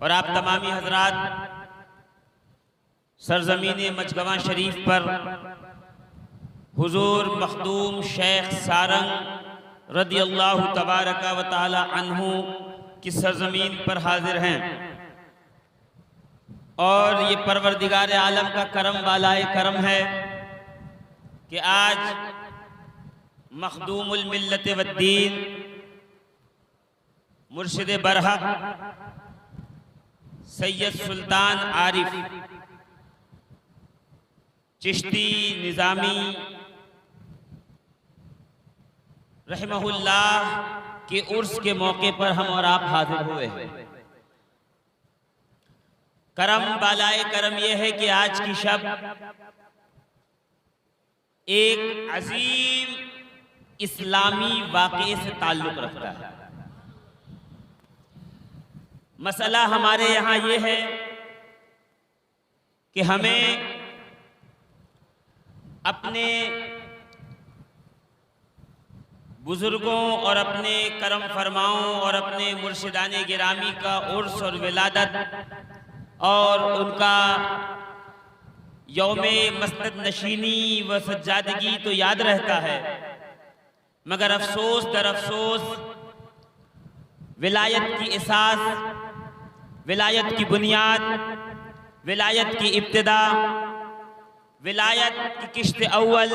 اور آپ تمامی حضرات سرزمین مجگواں شریف پر حضور مخدوم شیخ سارنگ رضی اللہ تبارک و تعالی عنہ کی سرزمین پر حاضر ہیں، اور یہ پروردگار عالم کا کرم والائے کرم ہے کہ آج مخدوم الملت والدین مرشد برحق سید سلطان عارف چشتی نظامی رحمہ اللہ کے عرس کے موقع پر ہم اور آپ حاضر ہوئے ہیں۔ کرم بالائے کرم یہ ہے کہ آج کی شب ایک عظیم اسلامی واقعے سے تعلق رکھتا ہے۔ مسئلہ ہمارے یہاں یہ ہے کہ ہمیں اپنے بزرگوں اور اپنے کرم فرماؤں اور اپنے مرشدان گرامی کا عرس اور ولادت اور ان کا یوم مسند نشینی و سجادگی تو یاد رہتا ہے، مگر افسوس در افسوس ولایت کی اساس، ولایت کی بنیاد، ولایت کی ابتدا، ولایت کی کشت اول،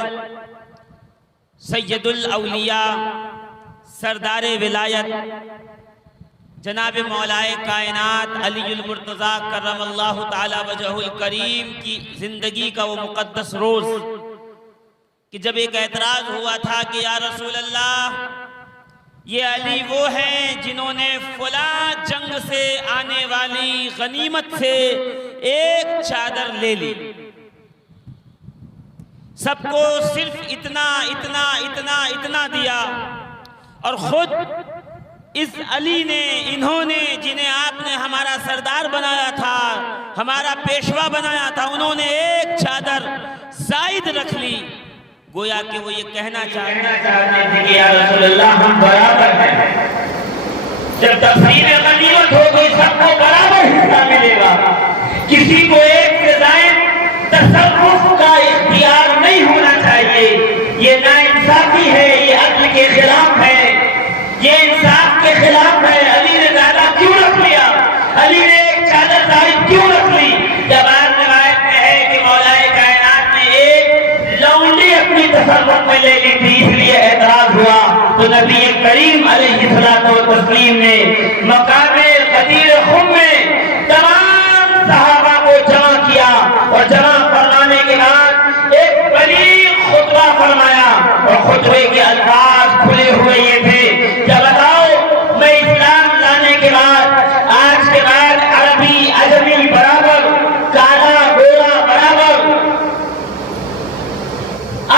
سید الاولیاء سردار ولایت جناب مولائے کائنات علی المرتضیٰ کرم اللہ تعالی وجہہ الکریم کی زندگی کا وہ مقدس روز کہ جب ایک اعتراض ہوا تھا کہ یا رسول اللہ، یہ علی وہ ہیں جنہوں نے فلاں جنگ سے آنے والی غنیمت سے ایک چادر لے لی، سب کو صرف اتنا اتنا اتنا اتنا دیا، اور خود اس علی نے، انہوں نے جنہیں آپ نے ہمارا سردار بنایا تھا، ہمارا پیشوا بنایا تھا، انہوں نے ایک چادر زائد رکھ لی۔ گویا کہ وہ یہ کہنا چاہتے تھے کہ یا رسول اللہ ہم برابر ہیں، جب تقسیم غنیمت ہو گئی سب کو برابر حصہ ملے گا، کسی کو ایک سے زائد تصرف کا اختیار نہیں ہونا چاہیے۔ یہ ناانصافی ہے، یہ عدل کے خلاف ہے، یہ انصاف کے خلاف ہے۔ علی نے زیادہ کیوں رکھ لیا؟ علی نے ایک چادر زائد کیوں رکھ لی؟ جب آج روایت میں ہے کہ مولائے کائنات نے ایک لونڈی اپنی تصرف میں لے لی تھی، اس لیے اعتراض ہوا، تو نبی کریم علیہ الصلوۃ والتسلیم نے مقام غدیر خم میں تمام صحابہ کو جمع کیا، اور جمع فرمانے کے بعد ایک بلیغ خطبہ فرمایا، اور خطبے کے الفاظ کھلے ہوئے یہ تھے کہ بتاؤ میں اسلام لانے کے بعد، آج کے بعد عربی عجمی برابر، کالا گورا برابر،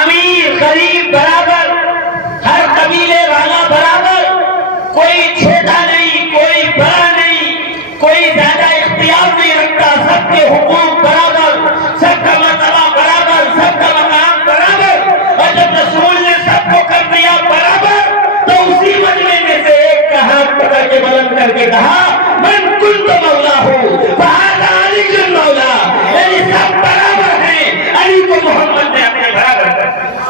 امیر غریب برابر، ہر قبیلے والا برابر، کوئی چھوٹا نہیں، کوئی بڑا نہیں، کوئی زیادہ اختیار نہیں رکھتا، سب کے حقوق برابر، سب کا مرتبہ برابر، سب کا مقام برابر۔ اور جب رسول نے سب کو کر دیا برابر، تو اسی مجمع میں سے ایک کا ہاتھ پکڑ کے بلند کر کے کہا من کنت مولا ہوں فہذا علی المولا، یعنی سب برابر ہیں، علی کو محمد نے اپنے برابر کر دیا۔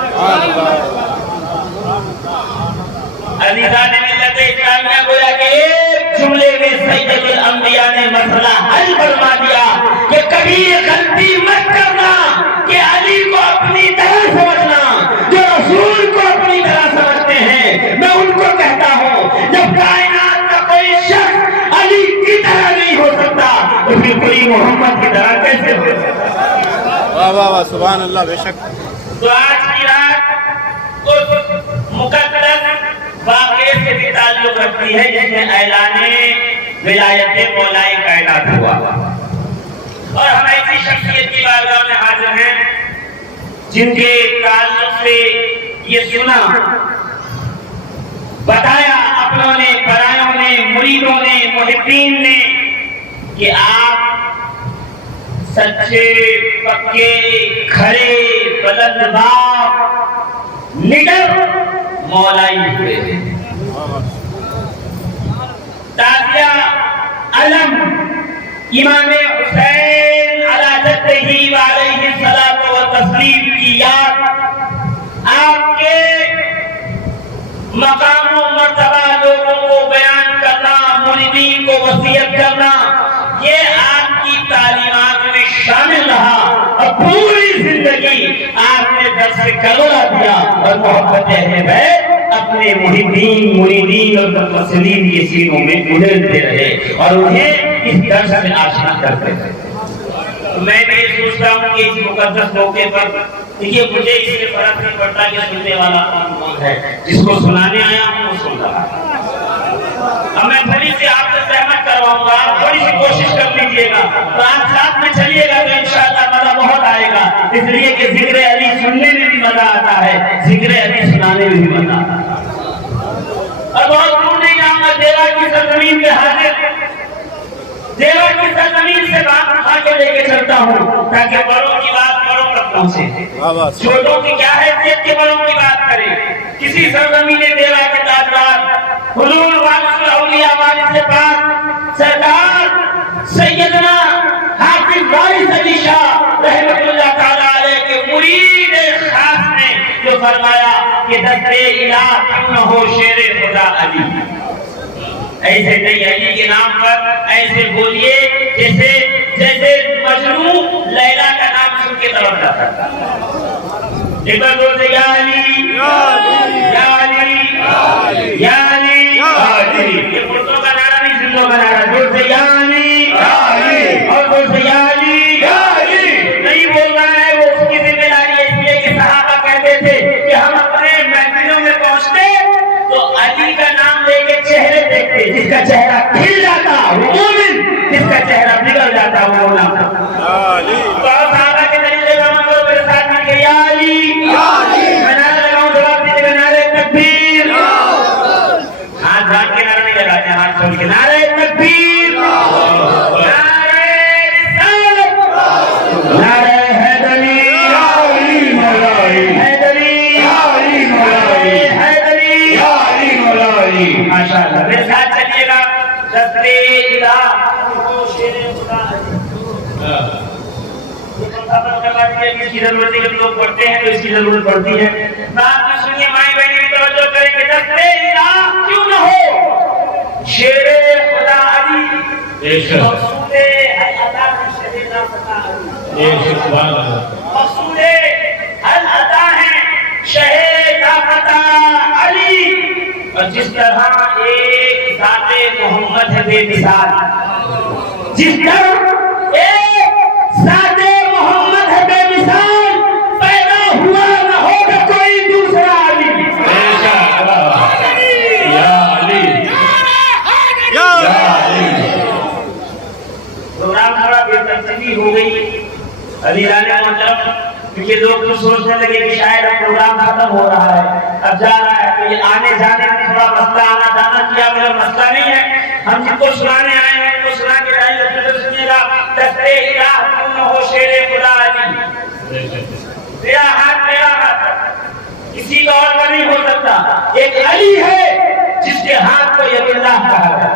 عزیزان ملت اسلامیہ، گویا کہ ایک جملے میں سید الانبیاء نے مسئلہ حل فرما دیا کہ کبھی یہ غلطی مت کرنا کہ علی کو اپنی طرح سمجھنا، جو رسول کو اپنی طرح سمجھتے ہیں۔ میں ان کو کہتا ہوں جب کائنات کا کوئی شخص علی کی طرح نہیں ہو سکتا تو پھر کوئی محمد کی طرح کیسے ہو سکتا؟ واہ واہ واہ، سبحان اللہ، بے شک۔ تو آج کی رات اس مقدس واقعے سے بھی تعلق رکھتی ہے جس میں اعلان ولایت مولائے کائنات ہوا، اور ہم ایسی شخصیت کی بارگاہ میں حاضر ہیں جن کے تعلق سے یہ سنا، بتایا اپنوں نے، برائیوں نے، مریدوں نے، محبین نے کہ آپ سچے، پکے، کھڑے، بلند باپ، نڈر مولائی ہوئے ہیں۔ تازیہ علم امام حسین علی جدہ علیہ الصلوۃ والتسلیم کی یاد، آپ کے مقام و مرتبہ لوگوں کو بیان کرنا، مریدین کو وصیت کرنا، یہ آپ کی تعلیمات میں شامل رہا اور پوری زندگی آپ نے درس کلمہ دیا اور محبت اہل بیت اپنے محبین، مریدین اور متوسلین کے سینوں میں گزرتے رہے اور انہیں اس درس سے آشنا کرتے رہے۔ میں بھی یہ سوچتا ہوں کہ اس مقدس موقع پر دیکھیے مجھے اس سے فرق نہیں پڑتا کہ سننے والا کون ہے، جس کو سنانے آیا ہوں وہ سن رہا ہے۔ اب میں تھوڑی سی آپ سے سہمت کرواؤں گا، آپ تھوڑی سی کوشش کر لیجیے گا تو آپ ساتھ میں چلیے گا تو انشاءاللہ مزہ بہت آئے گا، اس لیے کہ ذکر علی سننے میں بھی مزہ آتا ہے، ذکر علی سنانے میں بھی مزہ آتا ہے۔ اور بہت دور نہیں جاؤں گا، دیوا کی سرزمین پہ حاضر، دیوا کی سرزمین سے بات اٹھا کے لے کے چلتا ہوں تاکہ بڑوں کی بات بڑوں تک پہنچے، چھوٹوں کی کیا حیثیت کے بڑوں کی بات کریں۔ کسی سرزمین دیوا کے تاجدار حضور وارث الاولیاء وارث پاک سرکار سیدنا حافظ وارث علی شاہ رحمۃ اللہ تعالی علیہ کے مرید خاص نے جو فرمایا کہ دست الہ کیوں نہ ہو شیر خدا علی، ایسے نہیں علی کے نام پر ایسے بولیے جیسے مجنوں لیلا کا نام سن کے طرف جاتا تھا۔ ایک بار زور سے یا علی یا علی یا علی یا علی، یہ مردوں کا نعرہ نہیں زندوں کا نعرہ، زور سے یا علی اور زور سے یا علی نہیں بول رہا ہے، وہ اس کی ذمہ داری ہے، اس لیے کہ صحابہ کہتے تھے کہ ہم اپنے محفلوں میں پہنچتے تو علی کا نام لے کے چہرے دیکھتے، جس کا چہرہ کھل جاتا وہ مومن، جس کا چہرہ بگڑ جاتا وہ منافق۔ تو صحابہ کے طریقے کا مطلب میرے ساتھ مل کے یا علی، میں نعرہ لگاؤں جواب دیجیے گا نعرہ تکبیر، ہاتھ جان کے نعرہ نہیں لگاتے، ہاتھ چھوڑ کے نعرہ تکبیر، نعرہ رسالت، نعرہ حیدری، حیدری، حیدری، ماشاءاللہ میرے ساتھ چلیے گا۔ دست الہ شیر خدا اس کی ضرورت ہے، جب لوگ پڑھتے ہیں تو اس کی ضرورت پڑتی ہے۔ بات میں سنیے، مائیں بہنیں بھی توجہ کریں کہ دست الہ کیوں نہ ہو شیر خدا علی، مقصود العطا ہے شیر خدا علی، مقصود العطا ہے شہید فتح علی۔ اور جس طرح ایک ذات محمد ہے بے مثال، جس طرح ایک ذات محمد ہے بے مثال، پیدا ہوا نہ ہوگا کوئی دوسرا علی۔ پروگرام تھوڑا بے ترتیبی ہو گئی، علی رانے محترم، کیونکہ لوگ تو سوچنے لگے کہ شاید اب پروگرام ختم ہو رہا ہے، اب جا رہا ہے، تو یہ آنے جانے میں تھوڑا مسئلہ آنا جانا کیا میرا مسئلہ نہیں ہے، ہم جن کو سنانے آئے ہیں ان کو سنا کے جائیں گے، پھر سنیے گا دست الہ کیوں نہ ہو شیر خدا علی، میرا ہاتھ کسی کا اور کا نہیں ہو سکتا، ایک علی ہے جس کے ہاتھ کو ید اللہ کہا گیا،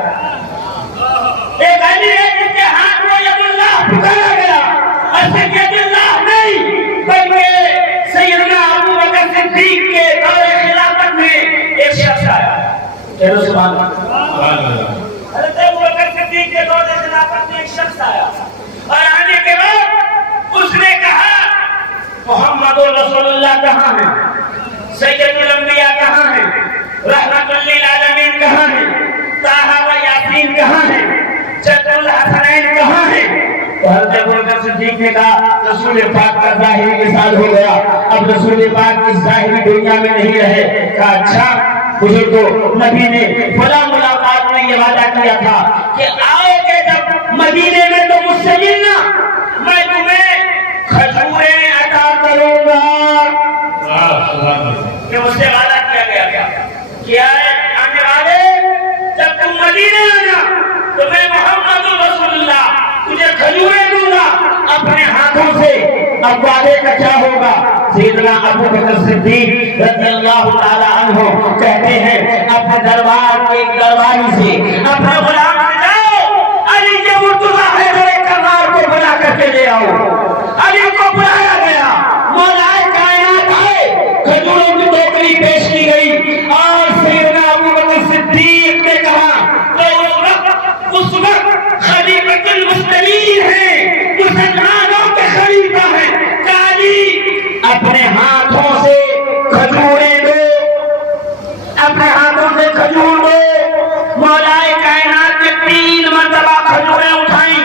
ایک علی ہے جس کے ہاتھ کو ید اللہ پکارا گیا، اور صرف ید اللہ نہیں بلکہ سیدنا ابو بکر صدیق کے دور خلافت میں ایک شخص آیا، کہہ سبحان اللہ، حضرت ابو بکر صدیق کے دور خلافت میں ایک شخص آیا، اور آنے کے بعد اس نے کہا محمد رسول اللہ کہاں ہے، سید الانبیاء کہاں ہے، رحمت للعالمین کہاں ہے، طٰہٰ و یاسین کہاں ہے، جد الحسنین کہاں ہے؟ تو حضرت ابو بکر صدیق نے کہا رسول پاک کا ظاہری مثال ہو گیا، اب رسول پاک اس ظاہری دنیا میں نہیں رہے۔ کہا اچھا بزرگو، نبی نے فلاں ملاقات میں یہ وعدہ کیا تھا کہ آؤ گے جب مدینے میں تو مجھ سے ملنا، میں تمہیں کھجوریں عطا کروں گا۔ کہ اس سے وعدہ کیا گیا کیا ہے آنے والے، جب تم مدینے آنا تو میں محمد رسول اللہ تجھے کھجوریں دوں گا اپنے ہاتھوں سے۔ اب وعدے کا کیا ہوگا؟ سیدنا ابو بکر صدیق رضی اللہ تعالی عنہ کہتے ہیں اپنے دربار کے ایک درباری سے اپنے غلام سے جاؤ، علی کے مرتضی ہے خلیفۃ المسلمین ہیں، مسلمانوں کے خلیفہ ہیں۔ کالی اپنے ہاتھوں سے کھجوریں دو، اپنے ہاتھوں سے کھجور دو۔ مولا کائنات نے 3 مرتبہ کھجوریں اٹھائیں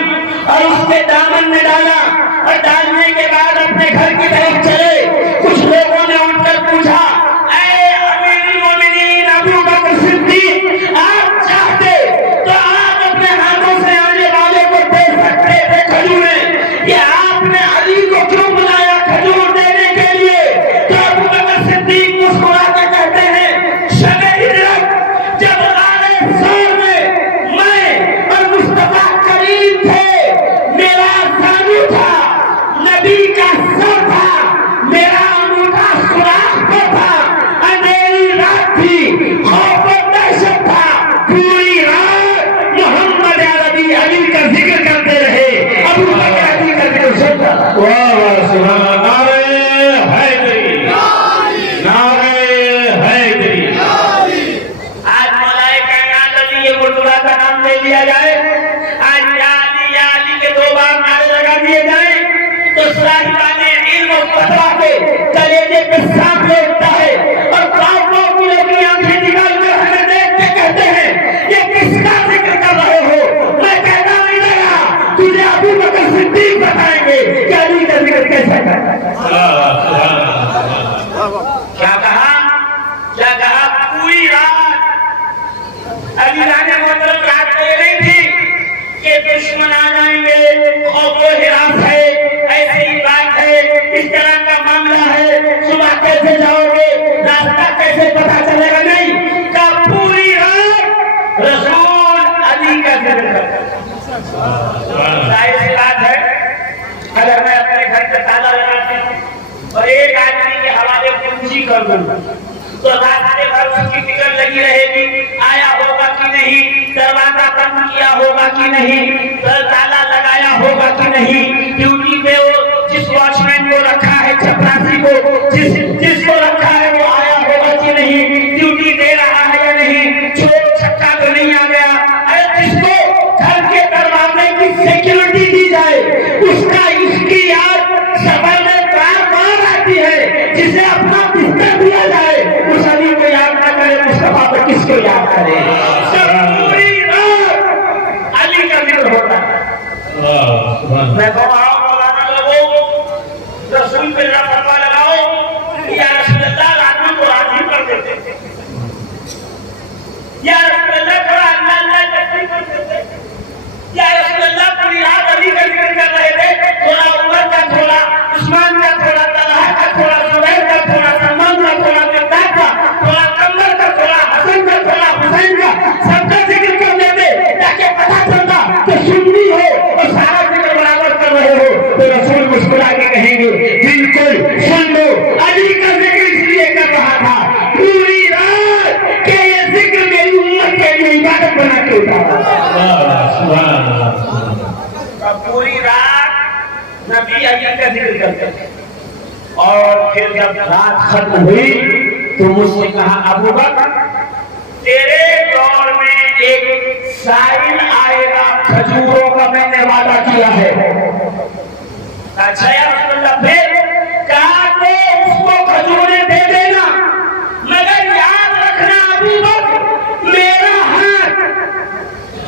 اور اس کے دامن میں ڈالا، اور ڈالنے کے بعد اپنے گھر کی طرف چلے۔ کچھ لوگوں نے اٹھ کر پوچھا، اے امیر المومنین ابو بکر صدیق، آپ چاہتے تو آپ اپنے ہاتھوں سے آنے والے کو دے سکتے تھے کھجوریں، یہ آپ نے علی کو کیوں بلایا کھجور دینے کے لیے؟ تو ابو بکر صدیق مسکرا کے کہتے ہیں، شب ہجرت جب غار ثور میں میں اور مصطفیٰ کریم تھے، میرا زانو تھا، نبی کا سر تھا، میرا انگوٹھا سوراخ پر تھا، اندھیری رات تھی، خوف و دہشت تھا، پوری رات محمد عربی علی کا ذکر کرتے رہے، ابو بکر علی کا ذکر سنتا رہا۔ واہ واہ سبحان نعرہ حیدری، نعرہ حیدری۔ آج مولا کائنات علی یہ گردوارہ کا نام لے لیا جائے، آج یا علی کے 2 بار نعرے لگا دیے جائیں تو صاحبان علم و فتویٰ کے کلیجے پہ سانپ لوٹتا ہے، اور بعض لوگ بھی اپنی آنکھیں نکال کر ہمیں دیکھ کے کہتے ہیں، یہ کس کا ذکر کر رہے ہو؟ میں کہتا نہیں لگا، تجھے ابو بکر صدیق بتائیں گے کہ علی کا ذکر کیسے کرتا ہے۔ کیا کہا پوری رات علی رانے محترم رات کو یہ نہیں تھی کہ دشمن آ جائیں گے، خوف و ہراس ہے، ایسی ہی بات ہے، اس طرح کا معاملہ ہے، صبح کیسے جاؤ گے، راستہ کیسے پتا چلے گا؟ نہیں، کہ پوری رات رسول علی کا ذکر کرتا۔ ظاہر سی بات ہے، اگر میں اپنے گھر کا تالا لگاتی ہوں اور ایک آدمی کے حوالے کنجی کر دوں تو راستے بھر اس کی فکر لگی رہے گی، آیا ہوگا کہ نہیں، دروازہ بند کیا ہوگا کہ نہیں، تالا لگایا ہوگا کہ نہیں، ڈیوٹی پہ وہ جس واچ مین کو رکھا ہے، چپراسی کو جس کو رکھا ہے وہ آیا ہوگا کہ نہیں، ڈیوٹی دے رہا ہے یا نہیں، چور چھکا تو نہیں آ گیا۔ ارے جس کو گھر کے دروازے کی سیکیورٹی دی جائے اس کی یاد سفر میں بار بار آتی ہے، جسے اپنا بستر دیا جائے اس علی کو یاد نہ کرے، مصطفیٰ کو کس کو یاد کرے؟ پوری رات علی کا ذکر ہوتا ہے۔ میں کہوں آؤ مولانا لوگوں، رسول پہ رفع لگاؤ، یا رسول اللہ آدمی کو راضی کر دیتے، یا رسول اللہ تھوڑا اللہ تسبیح کر دیتے، یا رسول اللہ پوری رات علی کا ذکر کر رہے تھے، تھوڑا عمر کا، تھوڑا عثمان کا، تھوڑا طلحہ کا، تھوڑا زبیر کا، تھوڑا سلمان کا، تھوڑا مقداد کا، تھوڑا کمر کا، تھوڑا حسن کا، تھوڑا حسین کا، سب کا ذکر کر دیتے تاکہ پتہ چلتا کہ سنی ہو اور سارا ذکر برابر کر رہے ہو تو رسول مسکرا کے کہیں گے بالکل سن لو، علی کا ذکر اس لیے کر رہا تھا پوری رات کہ یہ ذکر میری امت کے لیے عبادت بنا کے اتارا۔ پوری رات نبی علی کا ذکر کرتے تھے، اور پھر جب رات ختم ہوئی تو مجھ سے کہا، ابو بکر تیرے دور میں ایک سائل آئے گا کھجوروں کا، میں نے وعدہ کیا ہے۔ اچھا یا رسول اللہ، پھر کہا کہ اس کو کھجوریں دے دینا، مگر یاد رکھنا ابو بکر میرا ہاتھ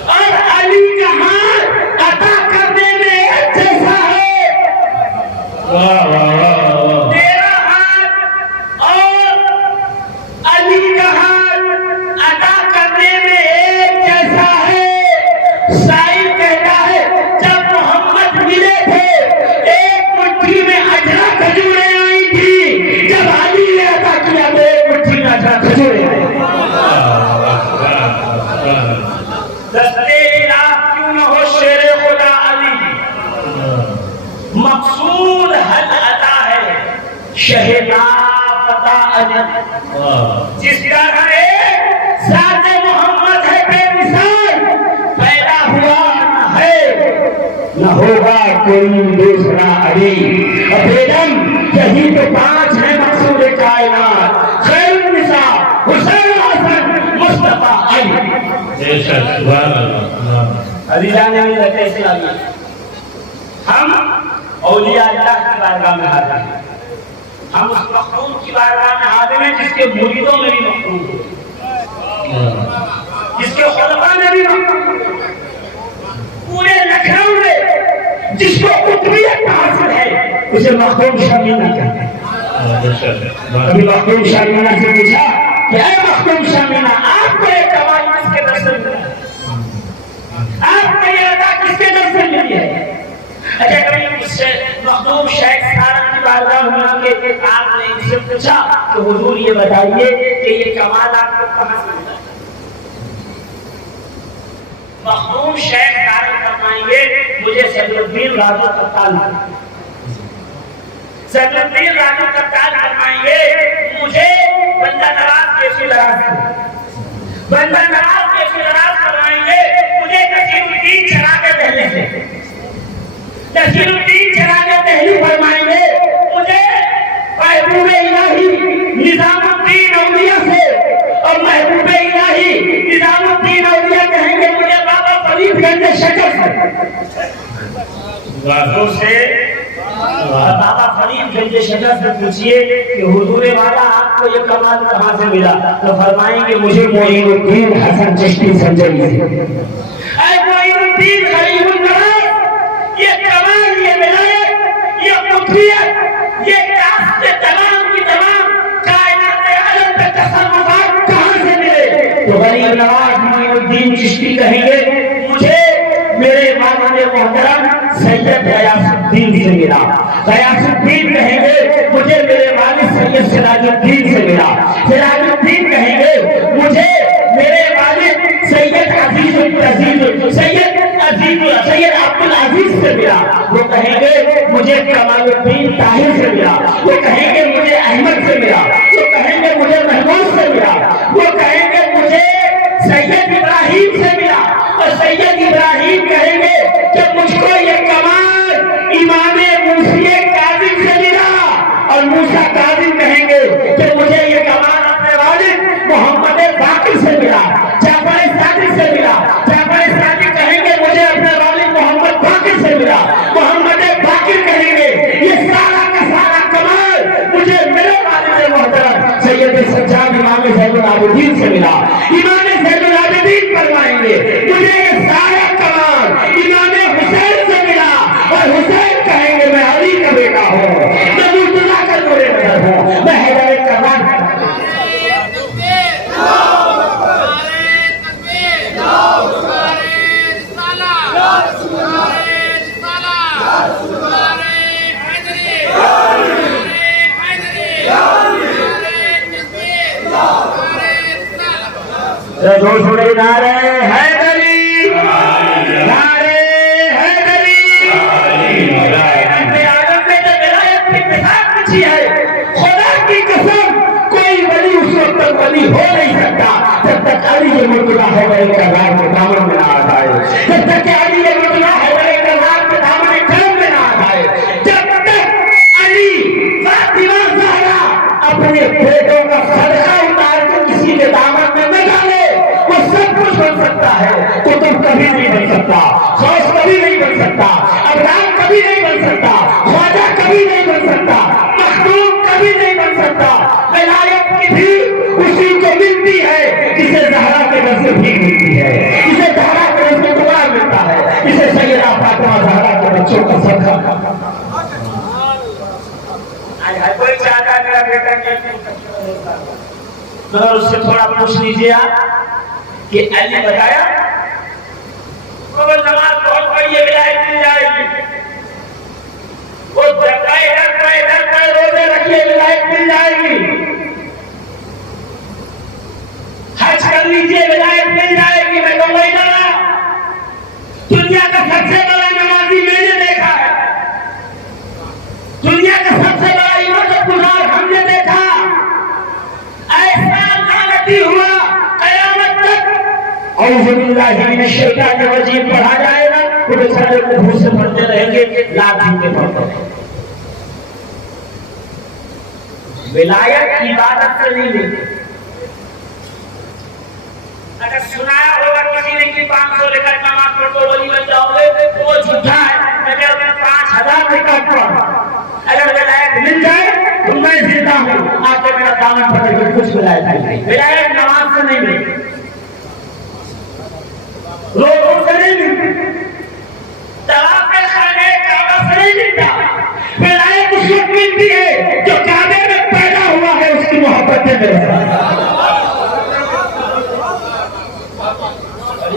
اور علی کا ہاتھ عطا کرنے میں ایک جیسا ہے۔ میرا ہاتھ اور علی کا ہاتھ عطا کرنے میں ایک جیسا ہے۔ شاعر کہتا ہے جب محمد ملے تھے ایک مٹھی میں اجرا کھجوریں آئی تھی، جب علی نے عطا کیا تو ایک مٹھی میں اجرا کھجوریں آئی۔ دستے الہ کیوں نہ ہو شیر خدا علی، مقصود حل عطا ہے شہدا پتا علی، جس طرح ذات محمد ہے بے مثال، پیدا ہوا نہ ہے نہ ہوگا کوئی دوسرا علی۔ بیگم یہی تو 5 ہیں مقصود کائنات، خیر النساء حسین حسن مصطفیٰ علی۔ عزیزان ملت اسلامی، ہم اولیاء اللہ کی بارگاہ میں حاضر ہیں، ہم اس مخدوم کی بارگاہ میں حاضر ہیں جس کے مریدوں میں بھی مخدوم ہو، جس کے خلفاء میں بھی مخدوم ہو، پورے لکھنؤ میں جس کو قطبیت حاصل ہے اسے مخدوم شامینہ کہتے ہیں۔ ابھی مخدوم شامینہ سے پوچھا کہ اے مخدوم شامینہ، آپ کو یہ کمال کس کے در سے ملا؟ آپ کو یہ ادا کس کے در سے ملی ہے؟ اچھا کبھی مجھ سے مخدوم شیخ سارا کی بارگاہ میں آ کے آپ نے ان سے پوچھا کہ حضور یہ بتائیے کہ یہ کمال آپ کو کہاں سے ملا؟ مخدوم شیخ سارا فرمائیں گے مجھے صدر الدین راجو کرتال فرمائیں گے مجھے بندہ نواز کیسی لراز بندہ نواز کیسی لراز فرمائیں گے مجھے نصیر الدین چراغ دہلی سے، نصیر الدین چراغ دہلی فرمائیں گے مجھے محبوب الہی نظام الدین اولیاء سے، اور محبوب الہی نظام الدین اولیاء کہیں گے مجھے بابا فرید گنج شکر سے بابا فرید گنج شکر سے پوچھئے کہ حضور والا آپ کو یہ کمال کہاں سے ملا؟ تو فرمائیں گے مجھے معین الدین حسن چشتی سنجری سے۔ اے معین الدین غریب النواز، یہ کمال، یہ ولایت، یہ قطبیت، یہ کاس کے تمام کی تمام کائنات عالم پہ تصرفات کہاں سے ملے؟ تو غریب نواز معین الدین چشتی کہیں گے مجھے میرے والد محترم سید غیاث الدین سے ملا۔ غیاث الدین کہیں گے مجھے میرے والد سید سراج الدین سے ملا۔ سراج الدین کہیں گے مجھے میرے والد سید عزیز سید عبد العزیز سے ملا۔ وہ کہیں گے مجھے کمال الدین طاہر سے ملا۔ وہ کہیں گے مجھے احمد سے ملا۔ وہ کہیں گے مجھے محمود سے ملا۔ وہ کہیں گے مجھے سید ابراہیم سے ملا۔ اور سید ابراہیم کہیں گے کہ مجھ کو یہ کمال امام موسی کاظم سے ملا۔ اور موسیٰ کاظم کہیں گے کہ مجھے یہ کمال اپنے والد محمد باقر سے ملا، جعفر صادق سے ملا۔ جعفر صادق کہیں گے مجھے اپنے والد محمد باقر سے ملا۔ محمد باقر کہیں گے یہ سارا کا سارا کمال مجھے میرے والد محترم سید سجاد امام زین العابدین سے ملا۔ امام زین العابدین فرمائیں گے مجھے یہ سارا کمال امام حسین سے ملا۔ اور حسین کہیں گے میں علی کا بیٹا ہوں، میں مرتضیٰ کا نور نظر ہوں، میں حیدر کرار زور چھوڑے نعرے حیدری، نعرے حیدری۔ آدم میں جب ولایت کی مثال پوچھی ہے، خدا کی قسم کوئی ولی اس وقت تک ولی ہو نہیں سکتا جب تک علی مرتضیٰ حیدر کرار کے دامن میں نہ آ جائے، جب تک کہ علی مرتضیٰ حیدر کرار کے دامن کرم میں نہ آ جائے، جب تک علی فاطمہ زہرا اپنے بیٹوں کا صدقہ اتار کے کسی کے دامن میں نہ ڈالے، وہ سب کچھ بن سکتا ہے، قطب کبھی نہیں بن سکتا، غوث کبھی نہیں بن سکتا، ابراہیم کبھی نہیں بن سکتا، خواجہ کبھی نہیں بن سکتا، مخدوم کبھی نہیں بن سکتا۔ ولایت کی بھی اسی کو ملتی ہے جسے زہرا کے گھر سے بھی ملتی ہے، جسے زہرا کے گھر سے دعا ملتا ہے، جسے سیدہ فاطمہ زہرا کے بچوں کا صدقہ۔ کوئی چاہتا ہے میرا بیٹا مگر اس سے تھوڑا پوچھ لیجیے آپ کہ علی بتایا نماز بہت پڑھیے ولایت مل جائے گی، وہ ادھر پہ روزے رکھیے ولایت مل جائے گی، حج کر لیجیے ولایت مل جائے گی۔ میں کہوں گا دنیا کا سب سے بڑا نمازی میں نے دیکھا ہے، دنیا کا سب سے بڑا عبادت گزار ہم نے دیکھا، ایسا لعنتی ہوا قیامت تک اعوذ باللہ من الشیطان الرجیم پڑھا جائے گا، وہ بیچارے منہ سے پڑھتے رہیں گے، لاٹھی کے پڑھتے رہیں گے۔ ولایت عبادت سے نہیں ملتی۔ اگر سنایا ہوگا کسی نے کہ 500 لے کر نماز پڑھ تو ولی بن جاؤ گے تو وہ جھوٹا ہے. میں 5000 لے کر پڑھ, اگر ولایت مل جائے تو میں زندہ ہوں, آ کے میرا دامن پکڑ کے کچھ ولایت نہیں. ولایت نماز سے نہیں ملتی, روزوں سے نہیں ملتی, طواف خانہ کعبہ سے نہیں ملتا. ولایت اس وقت ملتی ہے جو کعبے میں پیدا ہوا ہے, اس کی محبت میں میرے ساتھ.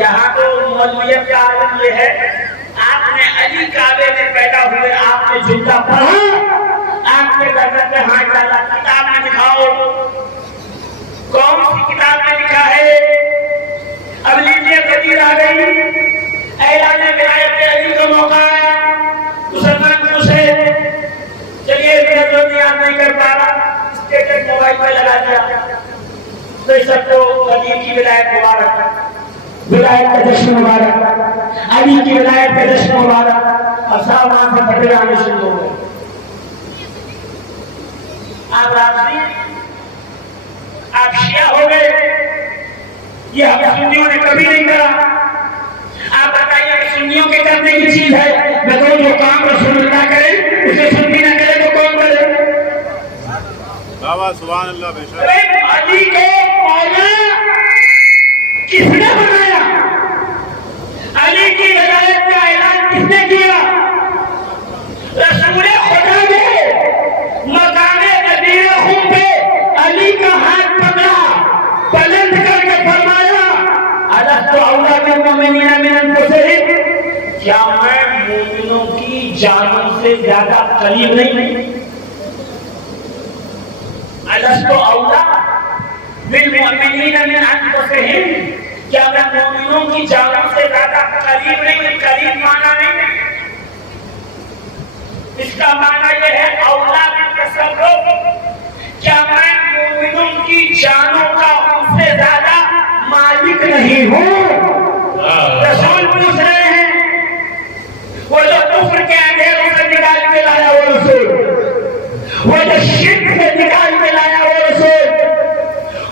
یہاں تو مولویت کا عالم یہ ہے, آپ نے علی کعبے میں پیدا ہوئے, آپ نے جملہ پڑھا, آپ کے گردن پہ ہاتھ ڈالا, کتاب میں دکھاؤ کون سی کتاب میں لکھا ہے. اب لیجیے غدیر آ گئی, اعلان ولایت علی کا موقع آیا, مسلمان خوش ہے. چلیے میرا جو یاد نہیں کر پا رہا, اسٹیٹس موبائل پہ لگا دیا تو اس سب کو غدیر کی ولایت مبارک, ولایت کا جشن مبارک, علی کی ولایت کا جشن مبارک. اور صاحب وہاں سے پھٹے آنے شروع ہو گئے. آپ رافضی, آپ شیعہ ہو گئے, یہ ہم سنیوں نے کبھی نہیں کرا. آپ بتائیے کہ سنیوں کے کرنے کی چیز ہے, میں تو جو کام رسول اللہ کرے اسے سنی نہ کرے تو کون کرے. سبحان اللہ. بے شک علی کو مولا کس نے بنایا, علی کی ولایت کا اعلان کس نے کیا. رسول خدا نے مقام غدیر خم پہ علی کا ہاتھ پکڑا, بلند کر کے فرمایا الست اولیٰ بالمؤمنین من انفسہم, کیا میں مومنوں کی جانوں سے زیادہ قریب نہیں. الست اولیٰ بالمؤمنین من انفسہم, کیا میں مومنوں کی جانوں سے زیادہ قریب نہیں. قریب معنی نہیں, اس کا معنی یہ ہے اولیٰ بالتصرف, کیا میں مومنوں کی جانوں کا ان سے زیادہ مالک نہیں ہوں. رسول پوچھ رہے ہیں, وہ جو کفر کے اندھیروں سے نکال کے لایا وہ رسول, وہ جو شرک سے نکال کے لایا وہ رسول,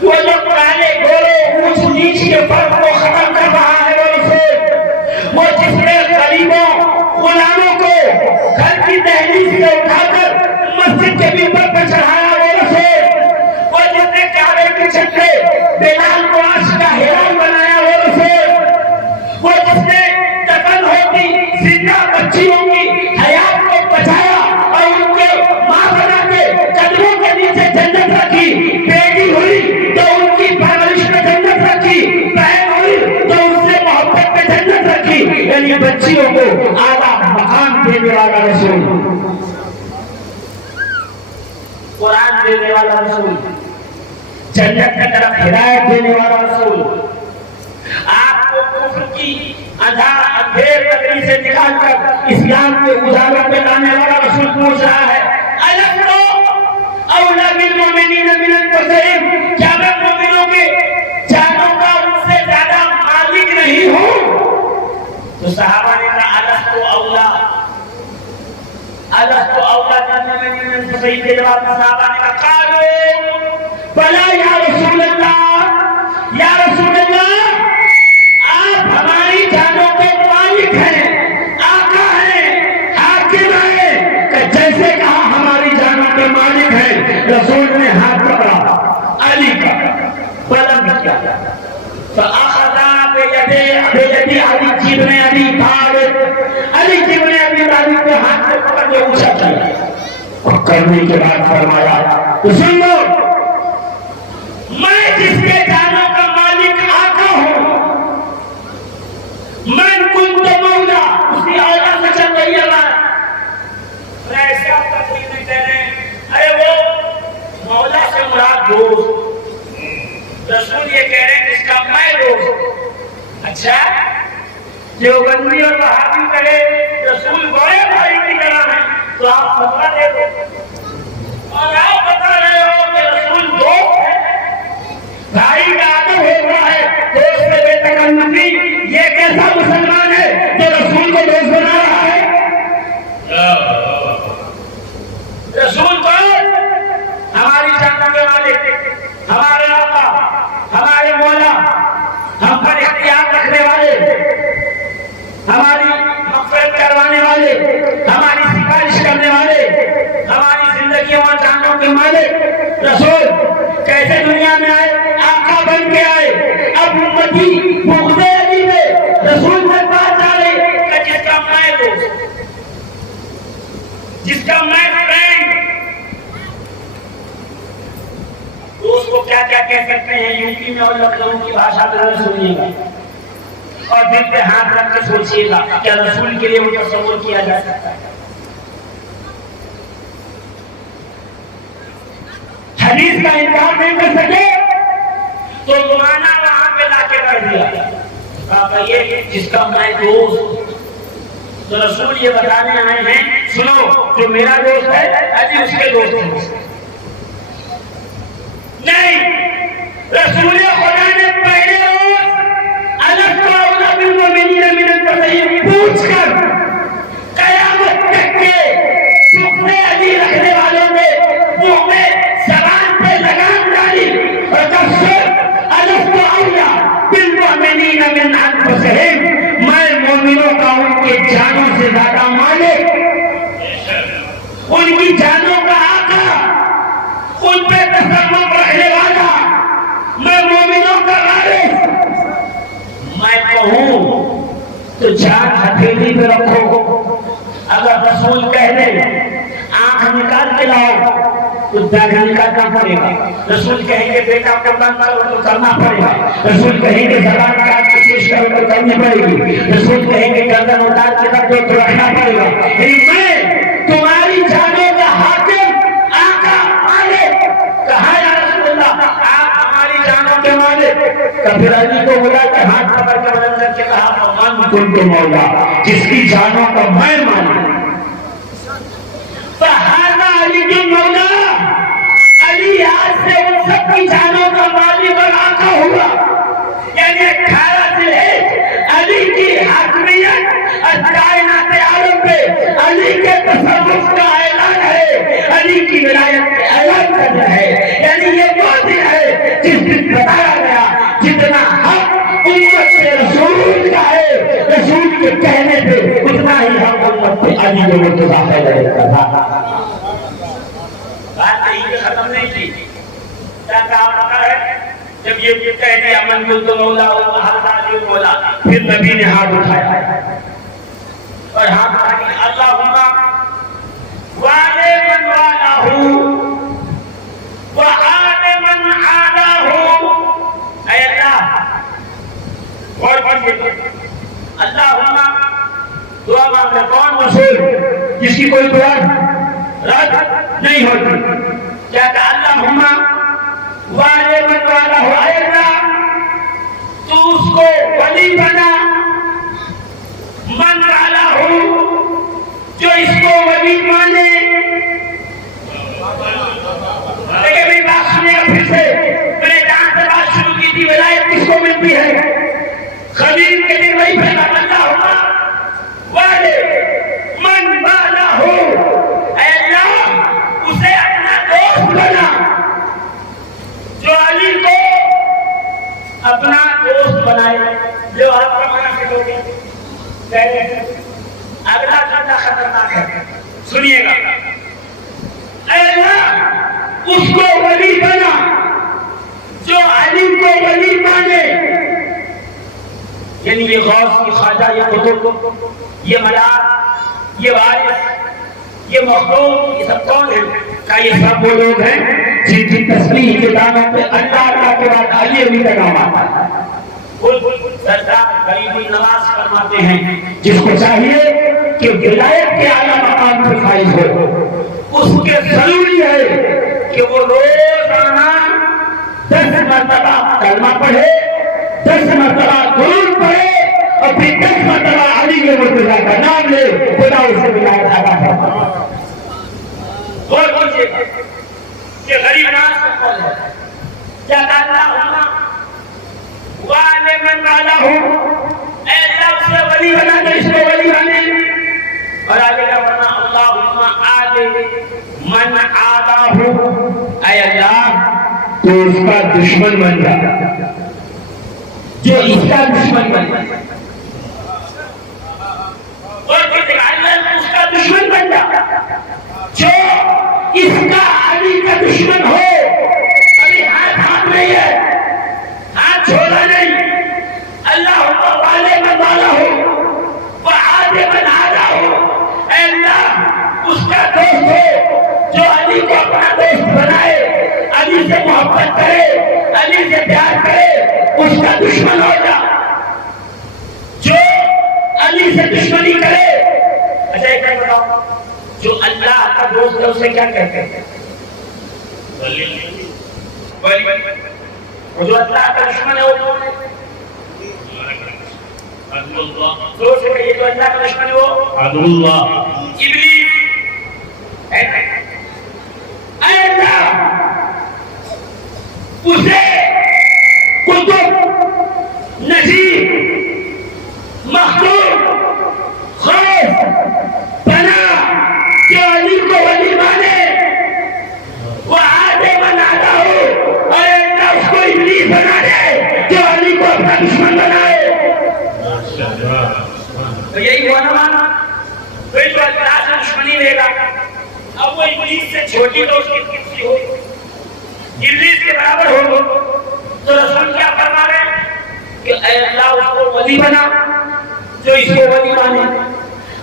وہ جو کالے گورے اونچ نیچ کے فرق کو ختم کر رہا ہے وہ رسول, وہ جس نے غریبوں غلاموں کو گھر کی دہلیز سے اٹھا کر مسجد کے ممبر پر چڑھایا وہ رسول, وہ جس نے کعبے کی چھت سے بلال کو عرش کا ہلال بنایا وہ رسول, وہ جس نے دفن ہوتی زندہ بچیوں کی حیات کو بچایا اور ان کے ماں بنا کے قدموں کے نیچے جنت رکھی, بیٹی ہوئی تو ان کی پرورش میں جنت رکھی, بہن ہوئی تو ان سے محبت میں جنت رکھی, یعنی بچیوں کو اعلیٰ مقام دینے والا رسول, قرآن دینے والا رسول, جنت کی طرف ہدایت دینے والا رسول. آپ کو کفر کی اندھیر پگڑی سے نکال کر اسلام کے اجالے میں لانے والا رسول پوچھ رہا ہے الست اولیٰ بالمؤمنین من انفسہم, کیا میں مومنوں کے جانوں کا ان سے زیادہ مالک نہیں ہوں. تو صحابہ نے کہا الست اولیٰ, الست اولیٰ بالمؤمنین من انفسہم کے جواب میں صحابہ نے کہا قالوا بلا یا رسول اللہ, یا رسول اللہ آپ ہماری جانوں کے مالک ہیں, آقا ہیں, حاکم ہیں, کہ جیسے کہا ہماری جانوں کے مالک ہیں. رسول نے ہاتھ پکڑا علی کا, بلند کیا, فاخذا بیدی علی جبن ابی طالب, علی جبن ابی طالب کے ہاتھ میں پکڑ کے اونچا کیا, اور کرنے کے بعد فرمایا سن لو, میں جس کے جانوں کا مالک آقا ہوں, من کنت مولا, اس کی اولا سے چل رہی ہے بات. ایسا تقریب نہیں کہہ رہے, ارے وہ مولا سے مراد دوست, رسول یہ کہہ رہے ہیں جس کا میں دوست. اچھا دیوبندی اور وہابی کہے رسول بڑے بھائی کی طرح ہیں تو آپ فتویٰ دے دو, اور آپ بتا رہے ہو کہ رسول دوست ہے, بھائی کا آدم ہو رہا ہے, دوست سے بے تکلفی, یہ کیسا مسلمان ہے جو رسول کو دوست بنا رہا ہے. رسول کون, ہماری جانوں کے مالک, ہمارے آقا, ہمارے مولا, ہم کے مالک رسول کیسے دنیا میں آئے؟ آقا بن کے آئے. اب امتی بغض علی میں رسول میں بات آ رہی کہ جس کا میں دوست، جس کا میں فرینڈ، دوست کو کیا کیا کہہ سکتے ہیں یوپی میں اور لکھنؤ کی بھاشا میں سنیے گا اور دل پہ ہاتھ رکھ کے سوچیے گا کیا رسول کے لیے وہ تصور کیا جا سکتا ہے؟ حدیث کا انکار نہیں کر سکے تو مانا وہاں پہ لا کے کر دیا. کہا یہ جس کا میں دوست، تو رسول یہ بتانے آئے ہیں سنو جو میرا دوست ہے ابھی اس کے دوست ہیں. نہیں، رسول خدا نے پہلے روز الگ اولى بالمؤمنین من انفسهم پوچھ کر قیامت تک کے ٹکڑے علی رکھنے والوں نے منہ میں زبان پہ لگام ڈالی اور کہا الگ اولى بالمؤمنین من انفسهم، میں مومنوں کا ان کے جانوں سے زیادہ مالک، ان کی جانوں کا آقا، ان پہ تصرف رکھنے والا، میں مومنوں کا وارث. میں کہوں تو جان ہتھیلی پہ رکھو، اگر رسول کہہ دے آنکھ نکال کے لاؤ تو داغ نکالنا پڑے گا. رسول کہیں گے بیٹا قربان کرو تو کرنا پڑے گا. رسول کہیں گے زبان کاٹ کے پیش کرو تو کرنی پڑے گی. رسول کہیں گے گردن اتار کے رکھ دو تو رکھنا پڑے گا. میں تمہاری جانوں کا حاکم آقا مالک. کہا یا رسول اللہ آپ ہماری جانوں کے مالک. پھر علی کو بلا کے ہاتھ پکڑ کے بلند کر کے کہا من کنت مولا، جس کی جانوں کا میں مالک. فہذا علی کی مولا، علی آج سے ان سب کی جانوں کا مالک اور آقا ہوا. یعنی 18 ذوالحجہ علی کی حاکمیت اور کائنات عالم پہ علی کے تصرف کا اعلان ہے، علی کی ولایت کا اعلان کرنا ہے. یعنی یہ وہ دن ہے جس دن بتایا گیا جتنا حق امت سے رسول کا ہے، رسول کے کہنے پہ اتنا ہی حق امت پہ علی کے مرتضیٰ کا تھا. بات یہی ختم نہیں کی. کیا کہا پتا ہے جب یہ کہہ دیا من کنت مولا علی مولا، پھر نبی نے ہاتھ اٹھایا اور ہاتھ اٹھا کے اللہم والے من والاہ وعاد من عاداہ. اے اللہ غور کیجئے، اللہم دعا مانگے کون رسول جس کی کوئی دعا رد نہیں ہوتی. کیا کہا اللہم والے من والا ہو، اے اللہ تو اس کو ولی بنا، من والا ہو جو اس کو ولی مانے. لیکن میری بات سنیے گا پھر سے، میں نے جہاں سے بات شروع کی تھی ولایت کس کو ملتی ہے؟ خلیل کے دن وہی پہلا بندہ ہوگا والے من والا ہو. اے اللہ اسے اپنا دوست بنا جو علی کو اپنا دوست بنائے. جو آپ کا منافق ہو گیا. اگلا جملہ خطرناک ہے، سنیے گا. اے اللہ اس کو ولی بنا جو علی کو ولی مانے. یعنی یہ غوث، یہ خواجہ، یہ قطب، یہ ملال، یہ وارث، یہ مخدوم، یہ سب کون ہیں؟ کہ یہ سب وہ لوگ ہیں جن کی تسبیح کے دامن پہ اللہ کے بعد علی علی کا نام آتا ہے. سردار غریب النواز فرماتے ہیں جس کو چاہیے کہ ولایت کے اعلیٰ مقام پر فائز ہو، اس کے ضروری ہے کہ وہ روزانہ 10 مرتبہ کلمہ پڑھے، 10 مرتبہ درود پڑھے اور پھر 10 مرتبہ علی کے مرتضیٰ کا نام لے. خدا اسے ولایت عطا فرمائے. اور پوچھئے کہ غریب نواز کا قول ہے کیا اللہ والے من والا ہو، اے اللہ اسے ولی بنا تو اس کو ولی بنے. اور آگے کا فرمایا اللہم آلے من آدھا ہو، اے اللہ تو اس کا دشمن بن جا، جو اس کا دشمن بن جا. اور کہتے ہیں اللہ اس کا دشمن بن جا جو اس کا علی کا دشمن ہو ابھی ہاتھ نہیں ہے، ہاتھ چھوڑا نہیں، اللہ والے میں والا ہو وہ آدھے میں نادا ہو، اے اللہ اس کا دوست ہو جو علی کو اپنا دوست بنائے، علی سے محبت کرے، علی سے پیار کرے، اس کا دشمن ہو جا۔ جو علی سے دشمنی کرے، اچھا ایک بات بتاؤ، جو اللہ کا دوست ہے اسے کیا کہتے ہیں؟ ولی۔ اور جو اللہ کا دشمن ہے وہ کون ہے؟ زور سے کہیے، جو اللہ کا دشمن ہے وہ عدو اللہ، ابلیس۔ اے اللہ اسے قطب، نجیب، مخدوم، خوف، پناہ، جو علی کو ولی مانے وہ آدھے بناتا ہو، اور اللہ اس کو ابلیس بنا دے جو علی کو اپنا دشمن بنائے۔ تو یہی ہوا نا مانا، کوئی جو اللہ سے دشمنی لے گا، اب وہ ابلیس سے چھوٹی تو اس کی کسی ہو، ابلیس کے برابر ہو، تو رسول کیا فرما رہے ہیں کہ اے اللہ اس کو ولی بنا جو اس کو ولی مانے،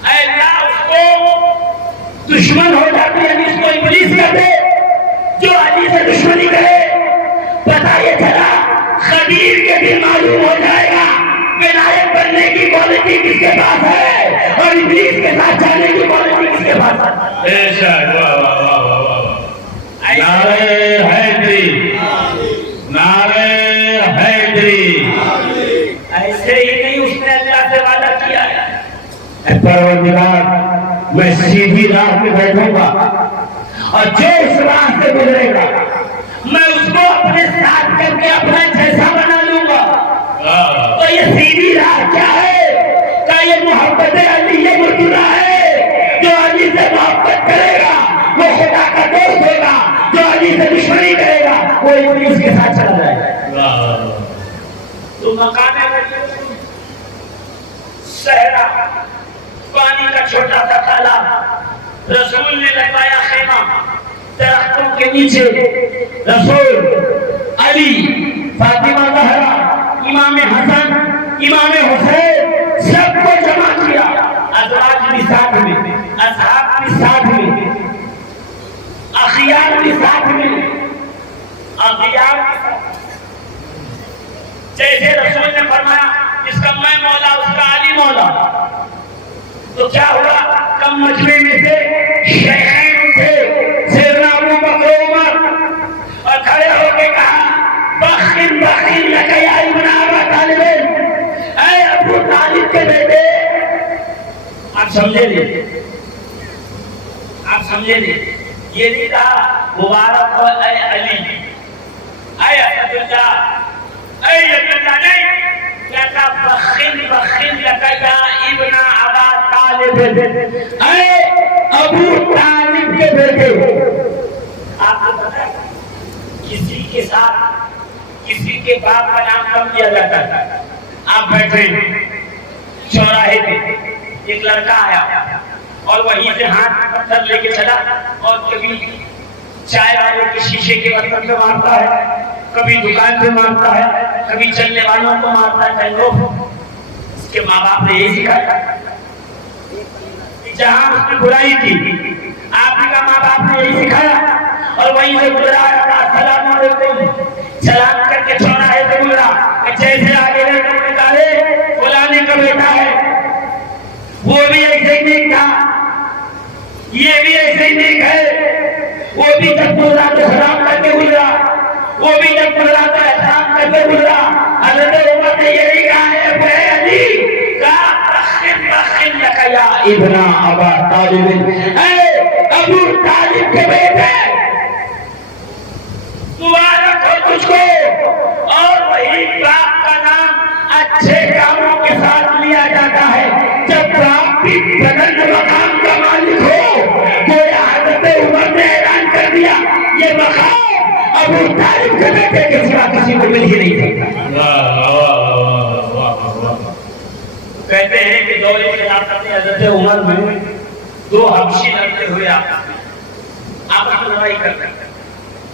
اے اللہ اس کو دشمن ہو جاتے یعنی اس کو ابلیس کہتے جو علی سے دشمنی کرے۔ پتہ یہ چلا خبیر کے بھی معلوم ہو جائے گا ولایت بننے کی کوالٹی کس کے پاس ہے اور ابلیس کے ساتھ جانے کی کوالٹی کس کے پاس ہے۔ بے شک، واہ واہ واہ واہ واہ، نعرہ حیدری، نعرہ حیدری۔ ایسے ہی نہیں اس نے اللہ سے وعدہ کیا ہے، اے پروردگار میں سیدھی راہ پہ بیٹھوں گا اور جو اس راہ سے گزرے گا میں اس کو اپنے ساتھ کر کے اپنا جیسا بنا لوں گا۔ تو یہ سیدھی راہ کیا ہے؟ کہ یہ محبت علی مرتضیٰ ہے، جو علی سے محبت کرے گا وہ خدا کا دوست ہوگا، جو علی سے دشمنی کرے گا وہ ابلیس کے ساتھ چلا جائے گا۔ تو مقام صحرا، پانی کا چھوٹا سا تالاب، رسول نے لگایا خیمہ درختوں کے نیچے، رسول، علی، فاطمہ زہرا، امام حسن، امام حسین سب کو جمع کیا، ازواج بھی ساتھ میں، اصحاب بھی ساتھ میں، اخیار بھی ساتھ میں، اغیار بھی ساتھ میں۔ جیسے رسول نے فرمایا اس کا میں مولا اس کا علی مولا، تو کیا ہوا؟ کم مجمع میں سے شیخین اٹھے، سیدنا ابو بکر عمر، اور کھڑے ہو کے کہا بخن بخن لک یا ابن ابا طالب، اے ابو طالب کے بیٹے۔ آپ سمجھے نہیں، آپ سمجھے نہیں، یہ نہیں کہا مبارک ہو اے علی، اے اسد اللہ، اے اللہ، نہیں کیا کہا بخن بخن لک یا ابن ابا طالب، اے ابو طالب کے بیٹے۔ آپ کو پتا ہے کسی کے ساتھ کسی کے باپ کا نام کم کیا جاتا ہے؟ آپ بیٹھے چوراہے پہ، ایک لڑکا آیا اور وہیں سے ہاتھ پتھر لے کے چلا اور کبھی چائے والے کے شیشے کے برتن پہ مارتا ہے، کبھی دکان پہ مارتا ہے، کبھی چلنے والوں کو مارتا ہے۔ اس کے ماں باپ نے یہی سکھایا، جہاں اس کی برائی تھی آپ کا ماں باپ نے یہی سکھایا، اور وہیں سے گزرا السلام علیکم سلام کر کے چوراہے سے گزرا، جیسے آگے رہ کر نکالے فلانے کا بیٹا ہے، وہ بھی ایسے ہی نیک تھا، یہ بھی ایسے ہی نیک ہے، وہ بھی جب گزرا تو سلام کر کے گزرا، وہ بھی جب گزرا تو احترام کر کے گزرا۔ حضرت عمر نے یہ بھی کہا ہے اے علی کہا بخن لک یا ابن ابا طالب، اے ابو طالب کے بیٹے مبارک ہو تجھ کو۔ اور وہی باپ کا نام اچھے کاموں کے ساتھ لیا جاتا ہے، جب باپ بھی بلند مقام کا مالک ہو۔ گویا حضرت عمر نے اعلان کر دیا یہ مقام ابو طالب کے بیٹے کے سوا کسی کو مل ہی نہیں سکتا۔ کہتے ہیں کہ دور خلافت حضرت عمر میں دو حبشی لڑتے ہوئے آپس میں لڑائی کرتے ہیں،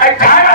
18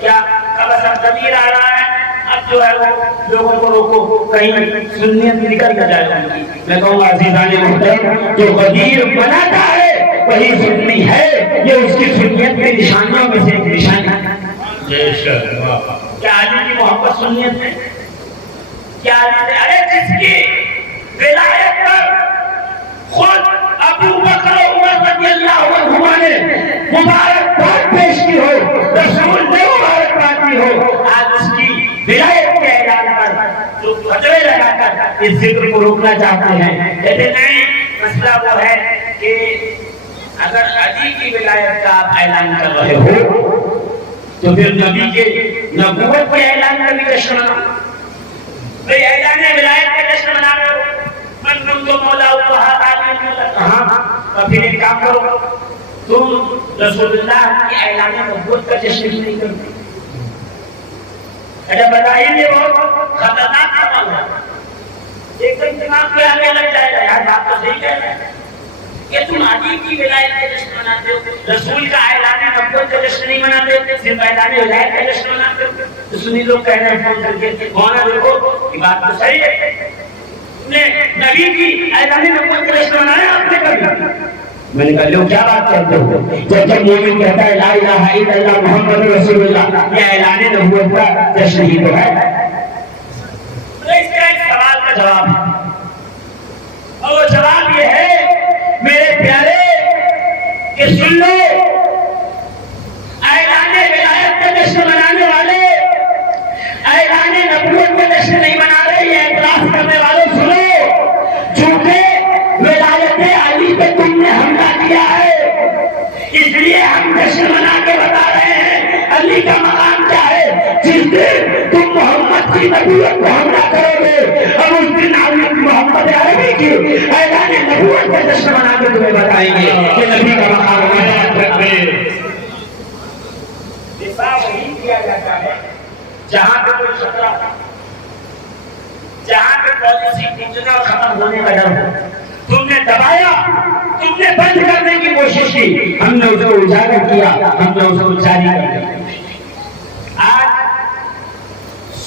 کیا اب ضمیر آ رہا ہے اب جو ہے وہ لوگوں کو روکو کہیں سنیت نکل نہ جائے ان کی. میں کہوں گا عزیزان محترم جو غدیر بناتا ہے وہی سنی ہے، یہ اس کی سنیت کی نشانیوں میں سے ایک نشانی ہے. کیا علی کی محبت سنیت میں کیا علی سے ارے جس کی ولایت پر خود ابو بکر و عمر رضی اللہ عنہما نے مبارکباد پیش کی ہو، رسول نے مبارکباد دی ہو، آج اس کی ولایت کے اعلان پر جو فتوے لگا کر اس ذکر کو روکنا چاہتے ہیں. کہتے نہیں مسئلہ وہ ہے کہ اگر علی کی ولایت کا آپ اعلان کر رہے ہو تو پھر نبی کے نبوت کے اعلان کا بھی جشن مناؤ. بھئی اعلان ولایت کا جشن منا رہے ہو من تم تو مولا اللہ تعالی ہاں پھر ایک کام کرو تم رسول اللہ کی اعلان نبوت کا جشن نہیں کرتے. اچھا بتائیے یہ بہت خطرناک عمل ہے. ایک دم دماغ پہ آنے لگ جائے گا یار بات تو صحیح کہہ رہے ہیں کہ تم علی کی ولایت کا جشن مناتے ہو، رسول کا اعلان نبوت کا جشن نہیں مناتے ہو، صرف اعلان ولایت کا جشن مناتے ہو. تو سنی لوگ کہہ رہے ہیں فون کر کے مولانا دیکھو یہ بات تو صحیح ہے، تم نے نبی کی اعلان نبوت کا جشن منایا آپ نے کبھی؟ میں نے کہا لوگ کیا بات کرتے ہو؟ جب مومن کہتا ہے لا الہ الا اللہ محمد رسول اللہ یہ اعلان نبوت کا جشن ہی تو ہے. اس کا ایک سوال کا جواب ہے اور وہ جواب یہ ہے میرے پیارے کہ سن لو اعلان ولایت کا جشن منانے والے اعلان نبوت کا جشن نہیں منا رہے. یہ اعتراض کرنے والے سنو جھوٹے ولایت علی پہ تم نے حملہ کیا ہے اس لیے ہم جشن منا کے بتا رہے ہیں علی کا مقام کیا ہے. جس دن تم محمد کی نبوت کو حملہ کرو گے اور اس دن علی محمد عربی کی اعلان نبوت کا جشن منا کے تمہیں بتائیں گے کہ نبی کا مقام ہے. دفاع وہی کیا جاتا ہے جہاں پہ کوئی خطرہ جہاں پہ پالیسی ٹوٹنا اور ختم ہونے کا ڈر ہو. تم نے دبایا تم نے بند کرنے کی کوشش کی ہم نے اسے اجاگر کیا ہم نے اسے جاری کر دیا. آج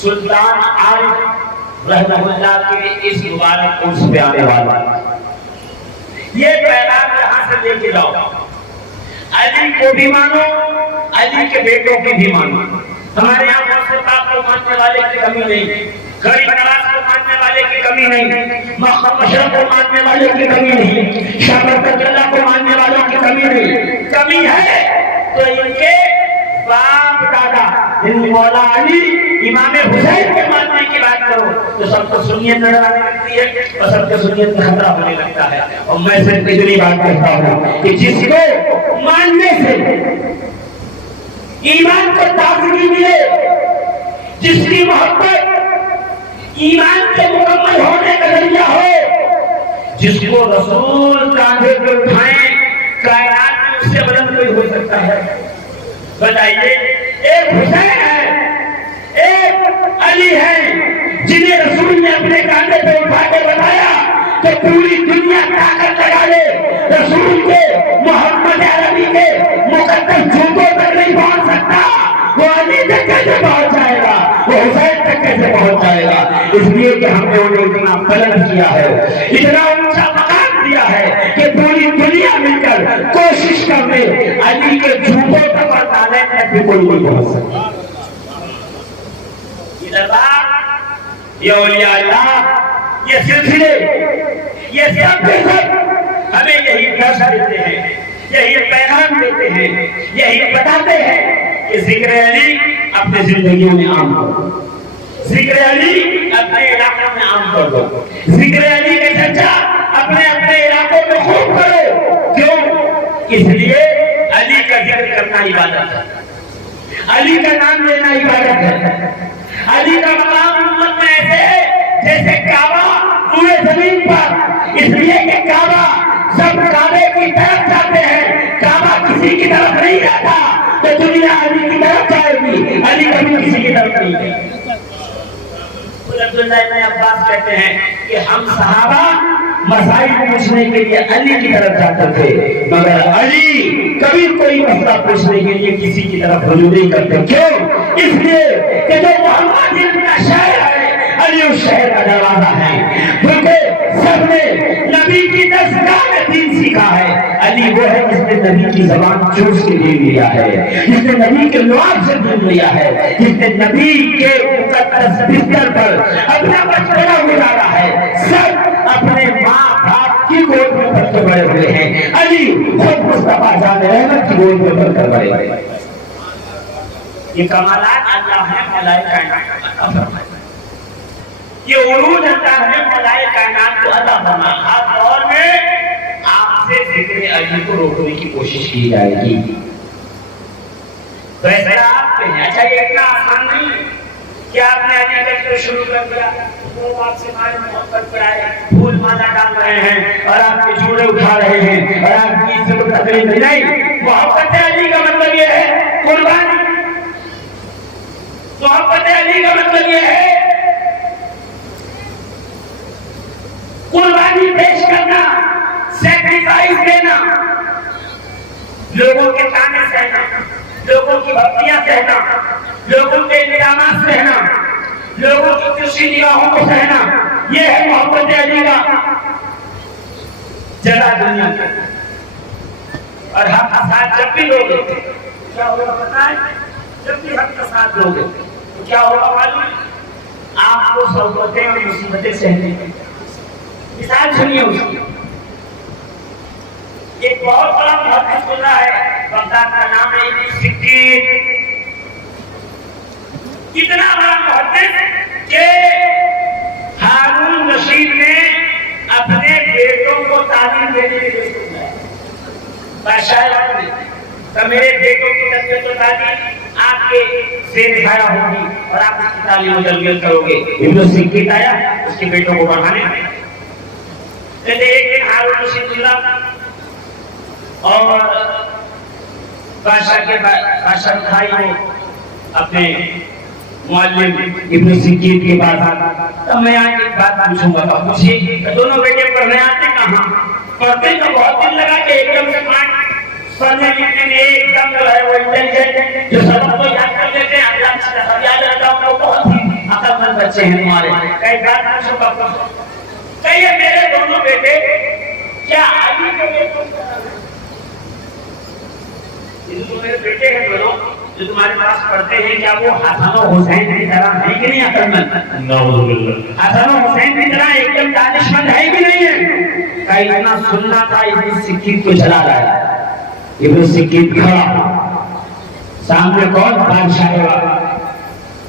سلطان عارف رحمہ اللہ کے اس مبارک عرس پہ آنے والا یہ پیغام یہاں سے لے کے جاؤ. علی کو بھی مانو علی کے بیٹوں کی بھی مانو. ہمارے یہاں موسیقی کو ماننے والے کی کمی نہیں، غریب نواز کو ماننے والے کی کمی نہیں، مشرق کو ماننے والے کی کمی نہیں، شاہ برکت اللہ کو ماننے والوں کی کمی نہیں. کمی ہے تو ان کے باپ دادا مولا علی امام حسین کے ماننے کی بات کرو تو سب کو سنیت نظر آنے لگتی ہے اور سب کو سنیت میں خطرہ ہونے لگتا ہے. اور میں صرف اتنی بات کہتا ہوں کہ جس کو ماننے سے ایمان کو تازگی ملے، جس کی محبت ایمان کے مکمل ہونے کا ذریعہ ہو، جس کو رسول کاندھے پہ اٹھائیں کائنات میں اس سے بلند کوئی ہو سکتا ہے. بتائیے ایک حسین ہے ایک علی ہے جنہیں رسول نے اپنے کاندھے پہ اٹھا کے بتایا کہ پوری دنیا طاقت لگا لے رسول کے محمد عربی کے مقدس جوتوں تک نہیں پہنچ سکتا. وہ علی تک کیسے پہنچ جائے گا، وہ حسین تک کیسے پہنچ جائے گا؟ اس لیے کہ ہم نے انہیں اتنا بلند کیا ہے، اتنا اونچا مقام دیا ہے کہ پوری دنیا مل کر کوشش کر لے علی کے جھوٹوں تک اور تعلیم تک بھی کوئی نہیں پہنچ سکتا. یہ دربار، یہ اولیاء اللہ، یہ سلسلے، یہ سب کے سب ہمیں یہی فیصلہ دیتے ہیں، یہی پیغام دیتے ہیں، یہی بتاتے ہیں کہ ذکر علی اپنے زندگیوں میں عام کرو، ذکر علی اپنے علاقوں میں عام کر دو، ذکر علی کا چرچا اپنے اپنے علاقوں میں خوب کرو. کیوں؟ اس لیے علی کا ذکر کرنا عبادت ہے، علی کا نام لینا عبادت ہے. علی کا مقام امت میں ایسے ہے جیسے کعبہ پورے زمین پر، اس لیے کہ کعبہ سب کعبے کی طرف جاتے ہیں، کعبہ کسی کی طرف نہیں جاتا تو دنیا علی کی طرف جائے گی، علی کبھی کسی کی طرف نہیں جائے گی. عبداللہ ابن عباس کہتے ہیں کہ ہم صحابہ مسائل پوچھنے کے لیے علی کی طرف جاتے تھے، مگر علی کبھی کوئی مسئلہ پوچھنے کے لیے کسی کی طرف رجوع نہیں کرتے. کیوں؟ اس لیے کہ جو محمد ان کا شہر ہے، علی اس شہر کا دروازہ ہے. کیونکہ سب نے نبی کی دستگاہ میں دین سیکھا ہے. علی وہ ہے جس نے نبی کی زبان چوس کے دین لیا ہے، جس نے نبی کے لعاب سے دین لیا ہے، جس نے نبی کے مقدس بستر پر اپنا بچپنا گزارا ہے. سب اپنے ماں باپ کی گود میں پل کے بڑے ہوئے ہیں. علی خود مصطفیٰ جان رحمت کی گود میں پل کر بڑے ہوئے. یہ کمالات اللہ ہے ملائے کائنات کو عطا فرمائے. یہ عروج اللہ ہے ملائے کائنات کو عطا فرمائے. ہر دور میں آپ سے ذکر علی کو روکنے کی کوشش کی جائے گی. ویسے آپ پہ ہیں. اچھا یہ اتنا آسان نہیں کہ آپ نے علی گڑھ کو شروع کر دیا، وہ آپ سے مال محبت پر آئے، پھول مالا ڈال رہے ہیں اور آپ کے جوڑے اٹھا رہے ہیں اور آپ کی عزت و تقریب نہیں. محبت علی کا مطلب یہ ہے قربانی. محبت علی کا مطلب یہ ہے قربانی پیش کرنا، سیکریفائس دینا، لوگوں کے تانے سہنا، لوگوں کی بھکتیاں سہنا، لوگوں کے الزامات سہنا، لوگوں کی ترشی نگاہوں کو سہنا. یہ ہے محبت علی کا جزا دنیا کا. اور حق کا ساتھ جب بھی لوگ کیا ہوگا پتہ ہے؟ جب بھی حق کا ساتھ لوگ تو کیا ہوگا معلوم ہے؟ آپ کو صعوبتیں اور مصیبتیں سہنے کی. مثال سنیے اس کی. ایک بہت بڑا محدث گزرا ہے بغداد کا نام ہے ابن سکین. اتنا بڑا محدث کہ ہارون رشید نے اپنے بیٹوں کو تعلیم دینے کے لیے بلایا. بادشاہ نے تو میرے بیٹوں کی تربیت و تعلیم آپ کے زیر سایہ ہوگی اور آپ اس کی تعلیم و تربیت کرو گے. ابن سکین آیا اس کے بیٹوں کو پڑھانے. کہتے ایک دن ہارون رشید گزرا اور بادشاہ بھائی کو اپنے معلم ابن سکین کے پاس آتا. تب میں آج ایک بات پوچھوں گا. پوچھیے دونوں بیٹے پڑھنے آتے کہاں؟ پڑھتے تو بہت دن لگا کہ ایک دم سے پڑھنے لکھنے میں ایک دم جو ہے وہ انٹیلیجنٹ جو سبق کو یاد کر لیتے ہیں. اللہ کی طرف یاد رہتا ہوں وہ بہت ہی عقل مند بچے ہیں ہمارے. کئی بات پوچھوں گا. کہیے میرے دونوں بیٹے کیا علی کے بیٹوں میرے بیٹے ہیں دونوں جو تمہارے پاس پڑھتے ہیں کیا وہ حسن و حسین کی طرح ہے کہ نہیں عقل مند؟ حسن و حسین کی طرح ایک دم دانش مند ہے کہ نہیں ہے؟ کہ اتنا سننا تھا ابن سکین کو چلا رہا ہے. ابن سکین کھڑا سامنے کون؟ بادشاہ.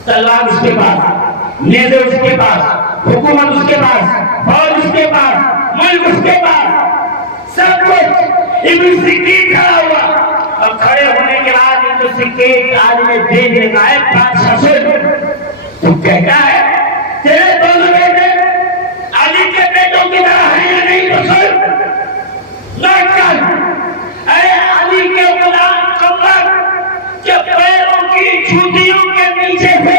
تلوار اس کے پاس، نیزے اس کے پاس، حکومت اس کے پاس، فوج اس کے پاس، ملک اس کے پاس، سب کچھ. ابن سکین کھڑا ہوا اور کھڑے ہونے کے بعد ابن سکین عالم دین نے کہا بادشاہ سے تو کہتا ہے تیرے دونوں بیٹے علی کے بیٹوں کی طرح ہیں یا نہیں؟ تو سن لوٹ کر اے علی کے غلام قمر کے پیروں کی جوتیوں کے نیچے سے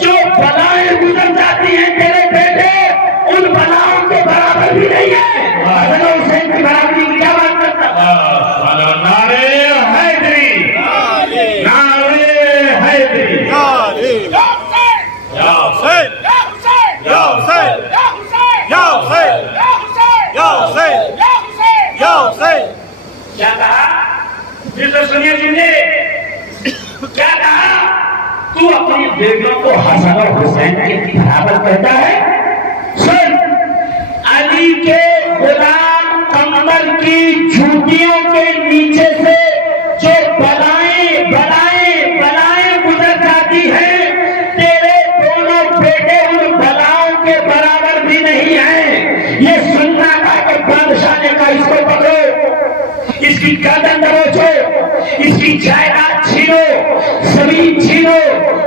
جو بلائیں گزر جاتی ہیں تیرے بیٹے ان بلاؤں کے برابر بھی نہیں ہے. حسن و حسین کی برابری کی کیا بات کرتا ہے؟ نعرے حیدری، نعرے حیدری، یا حسین، یا حسین، یا حسین، یا حسین، یا حسین، یا حسین. کیا کہا؟ پھر تو سنیے سنیے کیا کہا؟ تو اپنے بیٹوں کو حسن اور حسین کے برابر کہتا ہے؟ سن، علی کے غلام قمر کی جوتیوں کے نیچے سے جو بلائیں گزر جاتی ہیں تیرے دونوں بیٹے ان بلاؤں کے برابر بھی نہیں ہیں. یہ سننا تھا کہ بادشاہ نے کہا اس کو پکڑو، اس کی گردن دبوچو، اس کی جائیداد چھینو، زمین چھینو،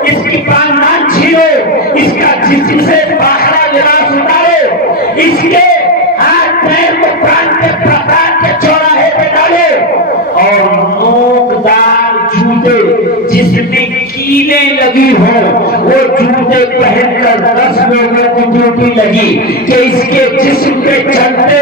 اس کی خاندان چھینو، اس کا جسم سے باہر لباس اتارو، اس کے ہاتھ پیر کو کان کے چوراہے پہ ڈالو اور نوکدار جوتے جس میں کیلیں لگی ہو وہ جوتے پہن کر 10 لوگوں کو ڈیوٹی لگی کہ اس کے جسم پہ چلتے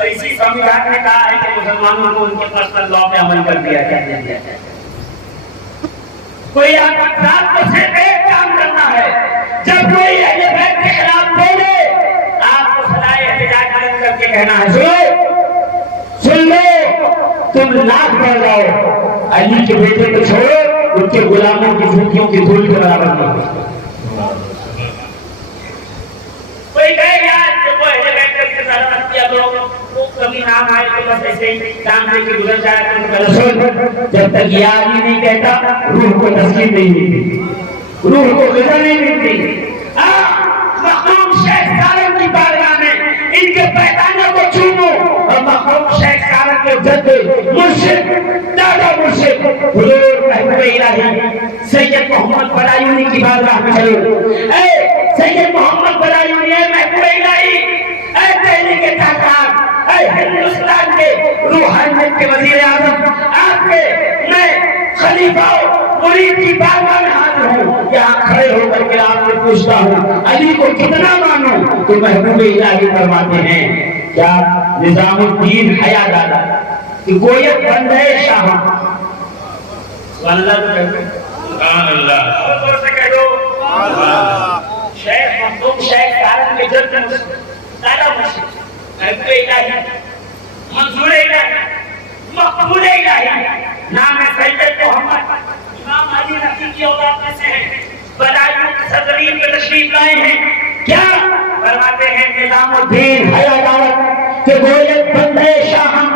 اور اسی سمجھان نے کہا ہے کہ مسلمانوں کو ان کے پرسنل لا پہ عمل کر دیا جائے. کوئی آپ ذات کو صرف ایک کام کرنا ہے، جب کوئی اہل بیت کے خلاف بولے آپ کو صدائے احتجاج بلند کر کے کہنا ہے، سن لو تم لاکھ بڑھ جاؤ، علی کے بیٹے کو چھوڑو، ان کے غلاموں کی جوتیوں کی دھول کے برابر نہیں. کوئی کہے یار جو اہل بیت کے ساتھ مت کیا کرو، وہ کبھی نام آئے تو بس ایسے ہی کام دے کے گزر جائے تو رسول جب تک یہ آدمی نہیں کہتا روح کو تسکین نہیں ملتی، روح کو غذا نہیں ملتی. مخدوم شیخ سالم کی بارگاہ میں ان کے پیغاموں کو چومو اور مخدوم شیخ سالم کے جد مرشد دادا مرشد حضور محبوب الہی سید محمد بلایونی کی بارگاہ میں چلو. اے سید محمد بلایونی، اے محبوب الہی، اے دہلی کے تاجدار، اے ہندوستان کے روحانیت کے وزیر اعظم، آپ کے میں خلیفہ مرید کی بارگاہ میں حاضر ہوں. یہاں کھڑے ہو کر کے آپ سے پوچھتا ہوں علی کو کتنا مانوں؟ تو محبوب الہی فرماتے ہیں کیا نظام الدین حیا دادا کہ گویت بندے شاہ. سبحان اللہ، اور سے کہہ دو شیخ مخدوم شیخ سالم کے جد دادا مرشد محبوب الہی منظور الہی مقبول الہی نام سید محمد امام علی نقی کی اولاد میں سے ہیں، بلایوں کے صدرین پہ تشریف لائے ہیں. کیا فرماتے ہیں؟ نظام الدین حیا دعوت کہ گویت بندے شاہم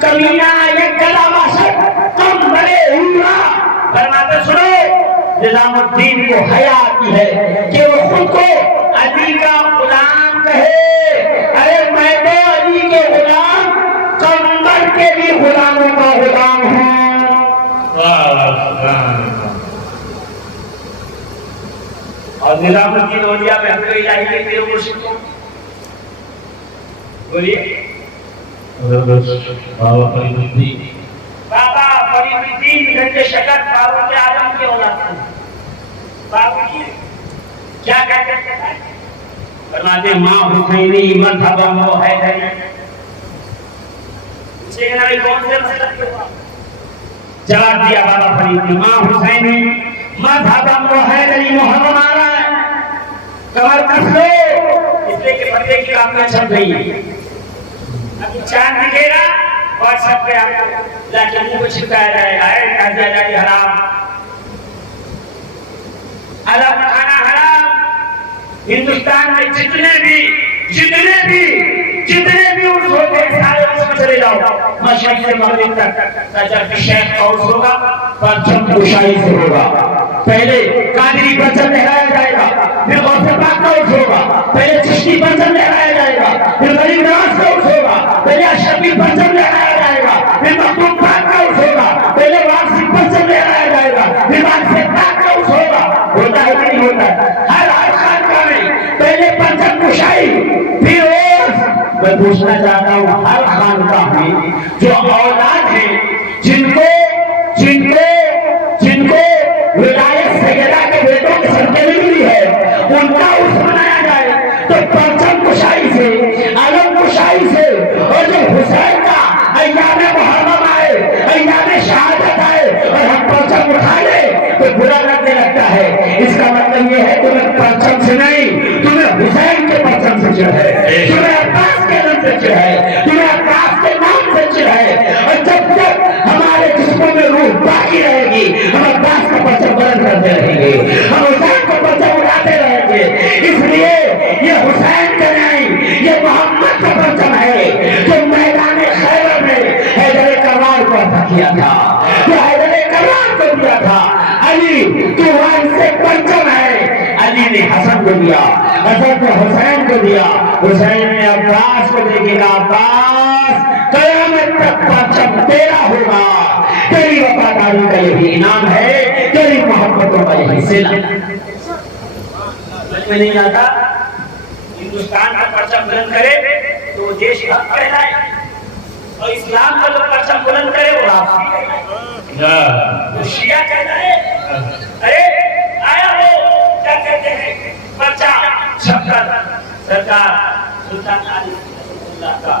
کمینہ یک گلا باشد کم بڑے ہورا. فرماتے سنو نظام الدین کو حیا آتی ہے کہ وہ خود کو علی کا غلام کہے. ارے میں تو علی کے غلام کمبر کے بھی غلاموں کا غلام ہوں. اور نظام الدین اولیاء محبوب الہی کے پیر و مرشد کو بولیے بابا فرید الدین، بابا فرید الدین گنج شکر فاروق اعظم کے اولاد ہیں. بابو جی کیا کہتے ہیں؟ فرماتے ہیں ماں حسینی مذہبم و حیدری. پوچھے گا نبی کون سے مسلک کے ہوا؟ جواب دیا بابا فرید نے ماں حسینی مذہبم و حیدری. محرم آ رہا ہے، کمر کس لو، اس لئے کہ پردے کی کامیاں چھپ گئی ہیں. ابھی چاند دکھے گا واٹس ایپ پہ آپ کو لا کے منہ کو چھپکایا جائے گا، اے قاضی جاتی حرام، علم کھانا حرام. ہندوستان میں جتنے بھی عرص ہوتے ہیں سارے عرص میں چلے جاؤ، مشرق سے مغرب تک تجرب شیخ کا عرص ہوگا، پرچم کشائی سے ہوگا. پہلے قادری پرچم لہرایا جائے گا، پھر غوث پاک کا عرص ہوگا، پہلے چشتی پرچم لہرایا جائے گا، پھر غریب نواز کا عرص ہوگا، پہلے اشرفی پرچم لہرایا جائے گا، پھر مخدوم پاک کا عرص ہوگا، پہلے وارثی پرچم لہرایا جائے گا، پھر وارث پاک کا عرص ہوگا. ہوتا ہے کہ نہیں ہوتا ہے؟ ہر خانقاہ میں پہلے پرچم کشائی پھر عرص. میں پوچھنا چاہتا ہوں ہر خانقاہ میں جو اولاد ہیں جن کو ولایت سیدہ کے بیٹوں کے صدقے میں ملی ہے ان کا عرص منایا جائے تو پرچم کشائی سے، علم کشائی سے. اور جب حسین کا ایام محرم آئے، ایام شہادت آئے اور ہم پرچم اٹھا لیں تو برا لگنے لگتا ہے. اس کا مطلب یہ ہے تمہیں پرچم سے نہیں، تمہیں حسین کے پرچم سے چڑھ ہے، تمہیں عباس کے نام سے چڑھ ہے، تمہیں عباس کے نام سے چڑھ ہے. اور جب تک ہمارے جسموں میں روح باقی رہے گی ہم عباس کا پرچم بلند کرتے رہیں گے، ہم حسین کا پرچم اٹھاتے رہیں گے. اس لیے یہ حسین کا نہیں، یہ محمد کا پرچم ہے جو میدان خیبر میں حیدر کرار کو عطا کیا تھا، جو حیدر کرار کو دیا تھا. علی تو وہاں سے پرچم ہے. علی نے حسن کو دیا، حسن کو حسین کو دیا، حسین نے عباس کو دے کے کہا عباس قیامت تک پرچم تیرا ہوگا. تیری وفاداری کا یہی انعام ہے، تیری محبتوں کا یہی صلہ. سمجھ میں نہیں آتا؟ ہندوستان کا پرچم بلند کرے تو دیش حق کہلائے، اور اسلام کا جو پرچم بلند کرے وہ رافضی کہلائے، وہ شیعہ کہلائے. ارے آیا ہو کیا کہتے ہیں پرچہ چھپ کر سرکار سلطان علی اللہ کا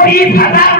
30,000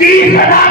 30,000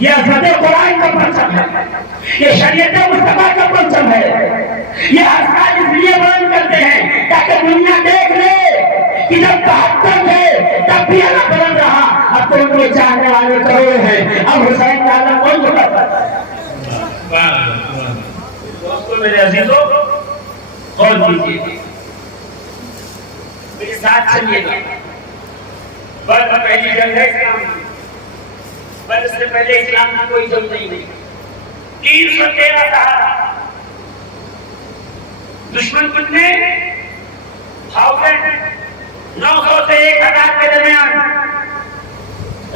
یہ حضرت قرآن کا پرچم ہے، یہ شریعت مصطفیٰ کا پرچم ہے. یہ حضرات اس لیے بیان کرتے ہیں تاکہ دنیا دیکھ لے کہ جب 72 تھے تب بھی اللہ بلند رہا. اب تو ان کے چاہنے والے کروڑ ہیں، اب حسین کا اللہ کون جھکا سکتا ہے؟ دوستو میرے عزیزو غور کیجیے، میرے ساتھ چلیے گا. بدر پہلی جنگ ہے اسلام کی. بدر سے پہلے اسلام کی کوئی جنگ نہیں. 313 صحابہ، دشمن کتنے 900 سے 1000 کے درمیان.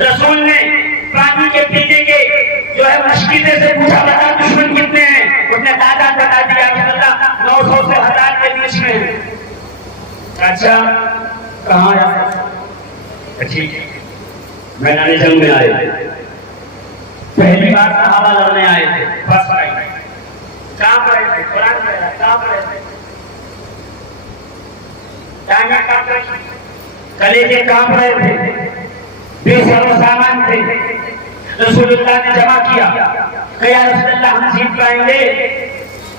رسول نے پانی کے پینے کے جو ہے مشکلے سے پوچھا بتا دشمن کتنے ہیں؟ اس نے تعداد بتا دیا کہ 900 سے 1000 کے بیچ میں. اچھا کہاں آیا؟ ٹھیک ہے میدان جنگ میں آئے تھے. پہلی بار صحابہ لڑنے آئے تھے. فرسٹ ٹائم کہاں پر آئے تھے؟ قرآن میں آیا کہاں پر آئے تھے؟ ٹانگیں کہاں پر آئے تھے؟ کلیجے کہاں پر آئے تھے؟ بے سر و سامان تھے. رسول اللہ نے جمع کیا کہ یا رسول اللہ ہم جیت پائیں گے؟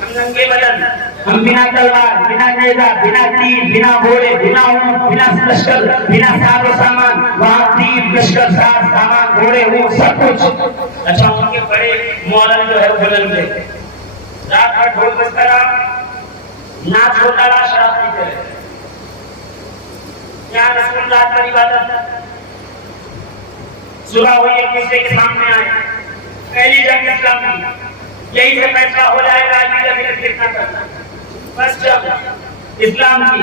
ہم ننگے بدن، ہم بنا تلوار، بنا نیزہ، بنا تیر، بنا گھوڑے، بنا اونٹ، بنا لشکر، بنا ساز و سامان. وہاں تیر، لشکر، ساز، سامان، گھوڑے، اونٹ سب کچھ. اچھا ان کے بڑے مولن جو ہے بلند تھے. رات کا ڈھول بجتا رہا، ناچ ہوتا رہا، شراب پیتے رہے. یہاں رسول اللہ پر عبادت. صبح ہوئی ایک دوسرے کے سامنے آئے. پہلی جنگ اسلام کی، یہی سے فیصلہ ہو جائے گا کہ جب کتنا کرنا. بس جب اسلام کی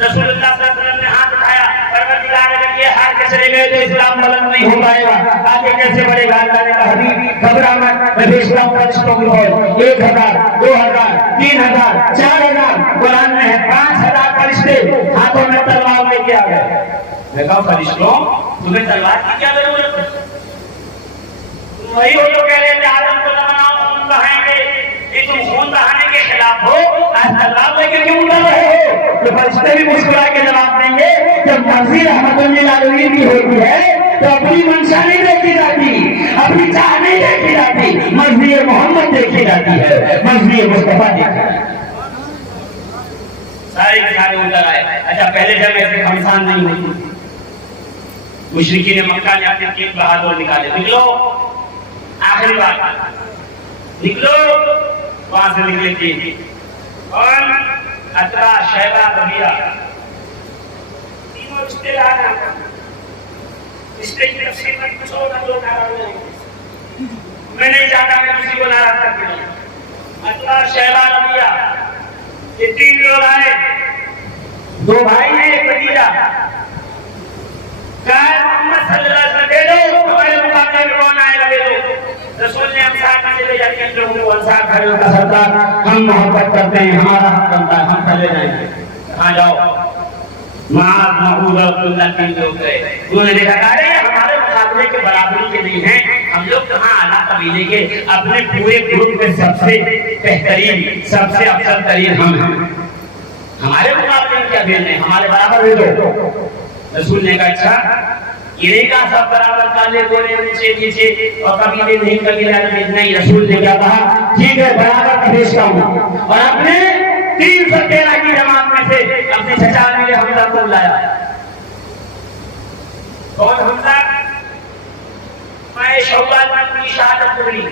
رسول اللہ صلی اللہ علیہ وسلم نے ہاتھ اٹھایا، پروردگار اگر یہ ہار کے چلے گئے تو اسلام بلند نہیں ہو پائے گا. آگے کیسے بڑھے گا؟ اللہ نے کہا حبیب گھبرا مت، میں بھیجتا ہوں فرشتوں کو. 1000 2000 3000 4000 قرآن میں ہے 5000 فرشتے ہاتھوں میں تلوار لے کے آ گئے. میں کہا فرشتوں تمہیں تلوار کی کیا ضرورت ہے؟ وہی ہو جو کہہ رہے تھے آدم کو زمانہ خون بہائیں گے. یہ تم خون بہانے کے خلاف ہو، آج تلوار لے کے کیوں اڑ رہے ہو؟ تو فرشتے بھی مسکرا کے جواب دیں گے جب مرضی رحمت للعالمین کی ہوتی ہے تو اپنی منشا نہیں دیکھی جاتی، اپنی چاہ نہیں دیکھی جاتی، مرضی محمد دیکھی جاتی ہے، مرضی مصطفیٰ دیکھی جاتی ہے. سارے کے سارے ادھر آئے. اچھا پہلے جب ایسے خمسان نہیں ہوئی، مشرکین مکہ نے اپنے کیل بہادر نکالے. نکلو آخری بات، نکلو. وہاں سے نکلے تھے اور عطرہ، شیبہ، ربیعہ تینوں رشتے دار ہیں. رشتے کی تفصیل میں کچھ اور نہ لوگ ناراض ہیں. میں نہیں چاہتا کہ کسی کو ناراض کر کے. عطرہ، شیبہ، ربیعہ یہ 3 لوگ آئے. 2 بھائی ہیں، ایک بھتیجا. محمد صلی اللہ علیہ وسلم دے دو، ہمارے مقابلے میں کون آئے گا دے دو. رسول نے انصار میں لے جا کے لوگوں کو انصار کھڑے ہو کر سردار ہم محبت کرتے ہیں، ہمارا حق بنتا ہے، ہم چلے جائیں گے. کہاں جاؤ؟ معاذ محمود عبداللہ 3 لوگ گئے. انہوں نے دیکھا کہ ارے ہمارے مقابلے کے برابری کے نہیں ہیں، ہم لوگ کہاں اعلیٰ قبیلے کے، اپنے پورے گروپ میں سب سے بہترین، سب سے افضل ترین ہم ہیں، ہمارے مقابلے میں کیا بھیجنے، ہمارے برابر ہو دو. رسول نے کہا اچھا یہ نہیں کہا سب برابر، کالے گورے اونچے نیچے اور قبیلے نہیں قبیلہ نہیں. رسول نے کیا کہا ٹھیک ہے برابر کا بھیجتا ہوں. اور اپنے 313 کی جماعت میں سے اپنے چچا میرے حمزہ کو بلایا. کون حمزہ؟ میں شوال میں اپنی شہادت پڑھی.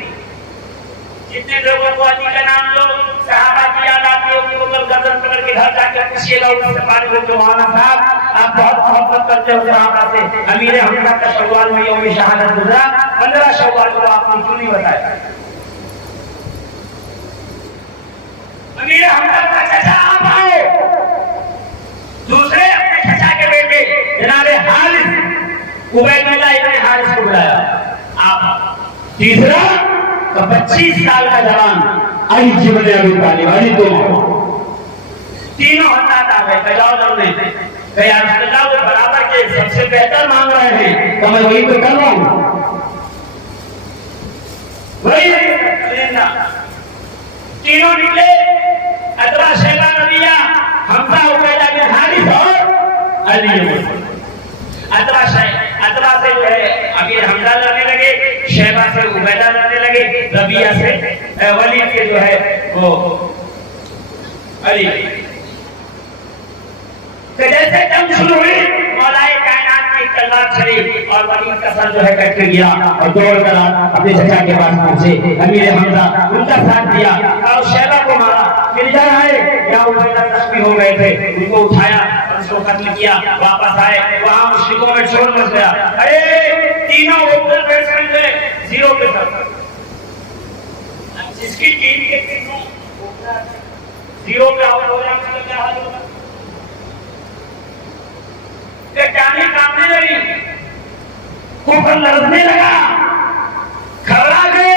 جتنے لوگوں کو علی کا نام لو صحابہ کی یاد آتی ہے ان کو کل گردن پکڑ کے گھر جا کے پوچھیے گا ان سے پانی کو کہ مولانا صاحب آپ بہت محبت کرتے ہو صحابہ سے. امیر حمزہ کا شوال میں یوم شہادت گزرا، 15 شوال کو آپ نے کیوں نہیں بتایا؟ امیر حمزہ کا چچا آپ آؤ. دوسرے اپنے چچا کے بیٹے جناب حارث عبید اللہ ابن حارث کو بلایا آپ. تیسرا 25 سال کا جوان علی بن ابی طالب. علی تینوں حضرات آ گئے. کجاؤ لڑنے کہ یا رسول اللہ وہ برابر کے سب سے بہتر مانگ رہے ہیں تو میں وہی تو کر رہا ہوں. وہی تینوں نکلے. عطرہ، شیبہ، ربیعہ، حمزہ، عبید بن حارث اور علی. عطرہ، عتبہ سے جو ہے امیر حمزہ لڑنے لگے، شیبہ سے عبیدہ لڑنے لگے، ربیعہ سے ولید سے جو ہے وہ علی۔ تو جیسے جنگ شروع ہوئی مولا کائنات کی تلوار چلی اور ولید کا سر جو ہے کٹ کے گیا اور دوڑ کر اپنے چچا کے پاس پہنچے، امیر حمزہ ان کا ساتھ دیا اور شیبہ کو مارا۔ پھر جا آئے یا عبیدہ زخمی ہو گئے تھے، ان کو اٹھایا اور اس کو قتل کیا، واپس آئے وہاں مشرکوں میں شور مچ گیا، ارے تینوں اوپنر بیٹسمین تھے زیرو پہ تھا، جس کی ٹیم کے تینوں زیرو پہ آؤٹ ہو جائے تو کیا حال ہوگا؟ کہ جانے کامنے لگی، کفر لڑنے لگا، کھڑا گئے،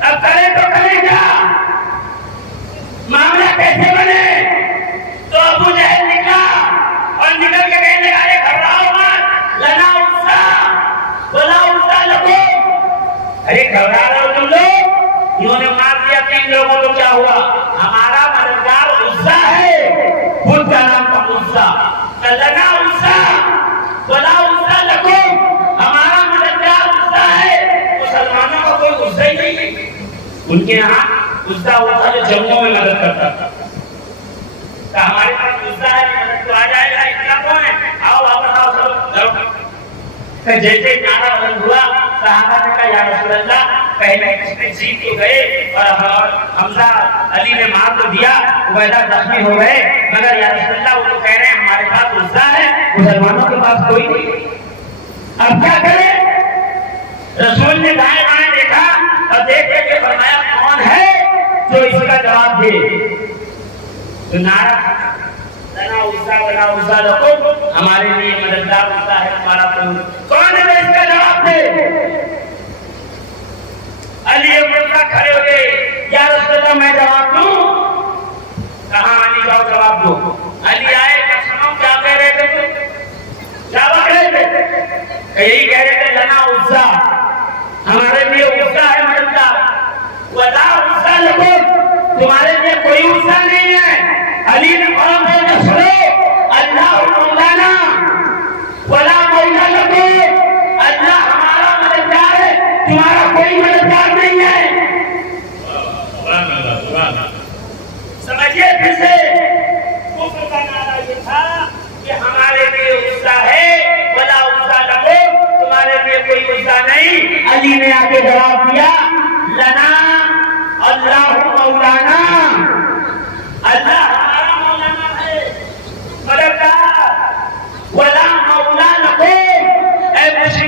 اب کرے تو کرے کیا؟ معاملہ کیسے بنے؟ تو ابو جہل نکلا اور نکل کے کہنے لگا ارے گھبراؤ مت، لنا عزا ولا عزا لکم، ارے گھبرا رہے ہو تم لوگ، انہوں نے مار دیا 3 لوگوں تو کیا ہوا؟ ہمارا مددگار عزا ہے، خود کا نام تھا عزا، لنا عزا ولا عزا لکم، ہمارا مددگار عزا ہے۔ مسلمانوں کا کوئی عزا ہی نہیں ہے، ان کے یہاں عزا ہوتا جو جنگوں میں مدد کرتا تھا، کہ ہمارے پاس عزا ہے مدد تو آ جائے گا، اتنا کون ہے، آؤ واپس آؤ سب لڑو۔ تو جیسے نعرہ بلند ہوا صحابہ نے کہا یا رسول اللہ پہلے اس نے جیت تو گئے اور حمزہ علی نے مار تو دیا، عبیدہ زخمی ہو گئے، مگر یا رسول اللہ وہ تو کہہ رہے ہیں ہمارے پاس عزا ہے، مسلمانوں کے پاس کوئی نہیں، اب کیا کریں؟ رسول نے دائیں بائیں دیکھا اور دیکھ کے فرمایا کون ہے جو اس کا جواب دے؟ تو نعرہ لنا عزا ولا عزا لکم، ہمارے لیے مددگار عزا ہے، ہمارا کون ہے جو اس کا جواب دے؟ علی مرزا کھڑے ہو گئے، یا رسول اللہ میں جواب دوں؟ کہاں علی جاؤ جواب دو۔ علی آئے کہ سنو کیا کہہ رہے تھے تم؟ کیا کہہ رہے تھے؟ یہی کہہ رہے تھے لنا عزا، ہمارے لیے عزا ہے مددگار، ولا عزا لکم، تمہارے لیے کوئی عزا نہیں ہے۔ علی نے قرآن میں سنو اللہ مولانا ولا مولا لکم، اللہ ہمارا مددگار ہے، تمہارا کوئی مددگار نہیں ہے۔ سمجھیے پھر سے کفر کا نعرہ یہ تھا کہ ہمارے لیے عزا ہے ولا عزا لکم، تمہارے لیے کوئی عزا نہیں۔ علی نے آگے جواب دیا لنا اللہ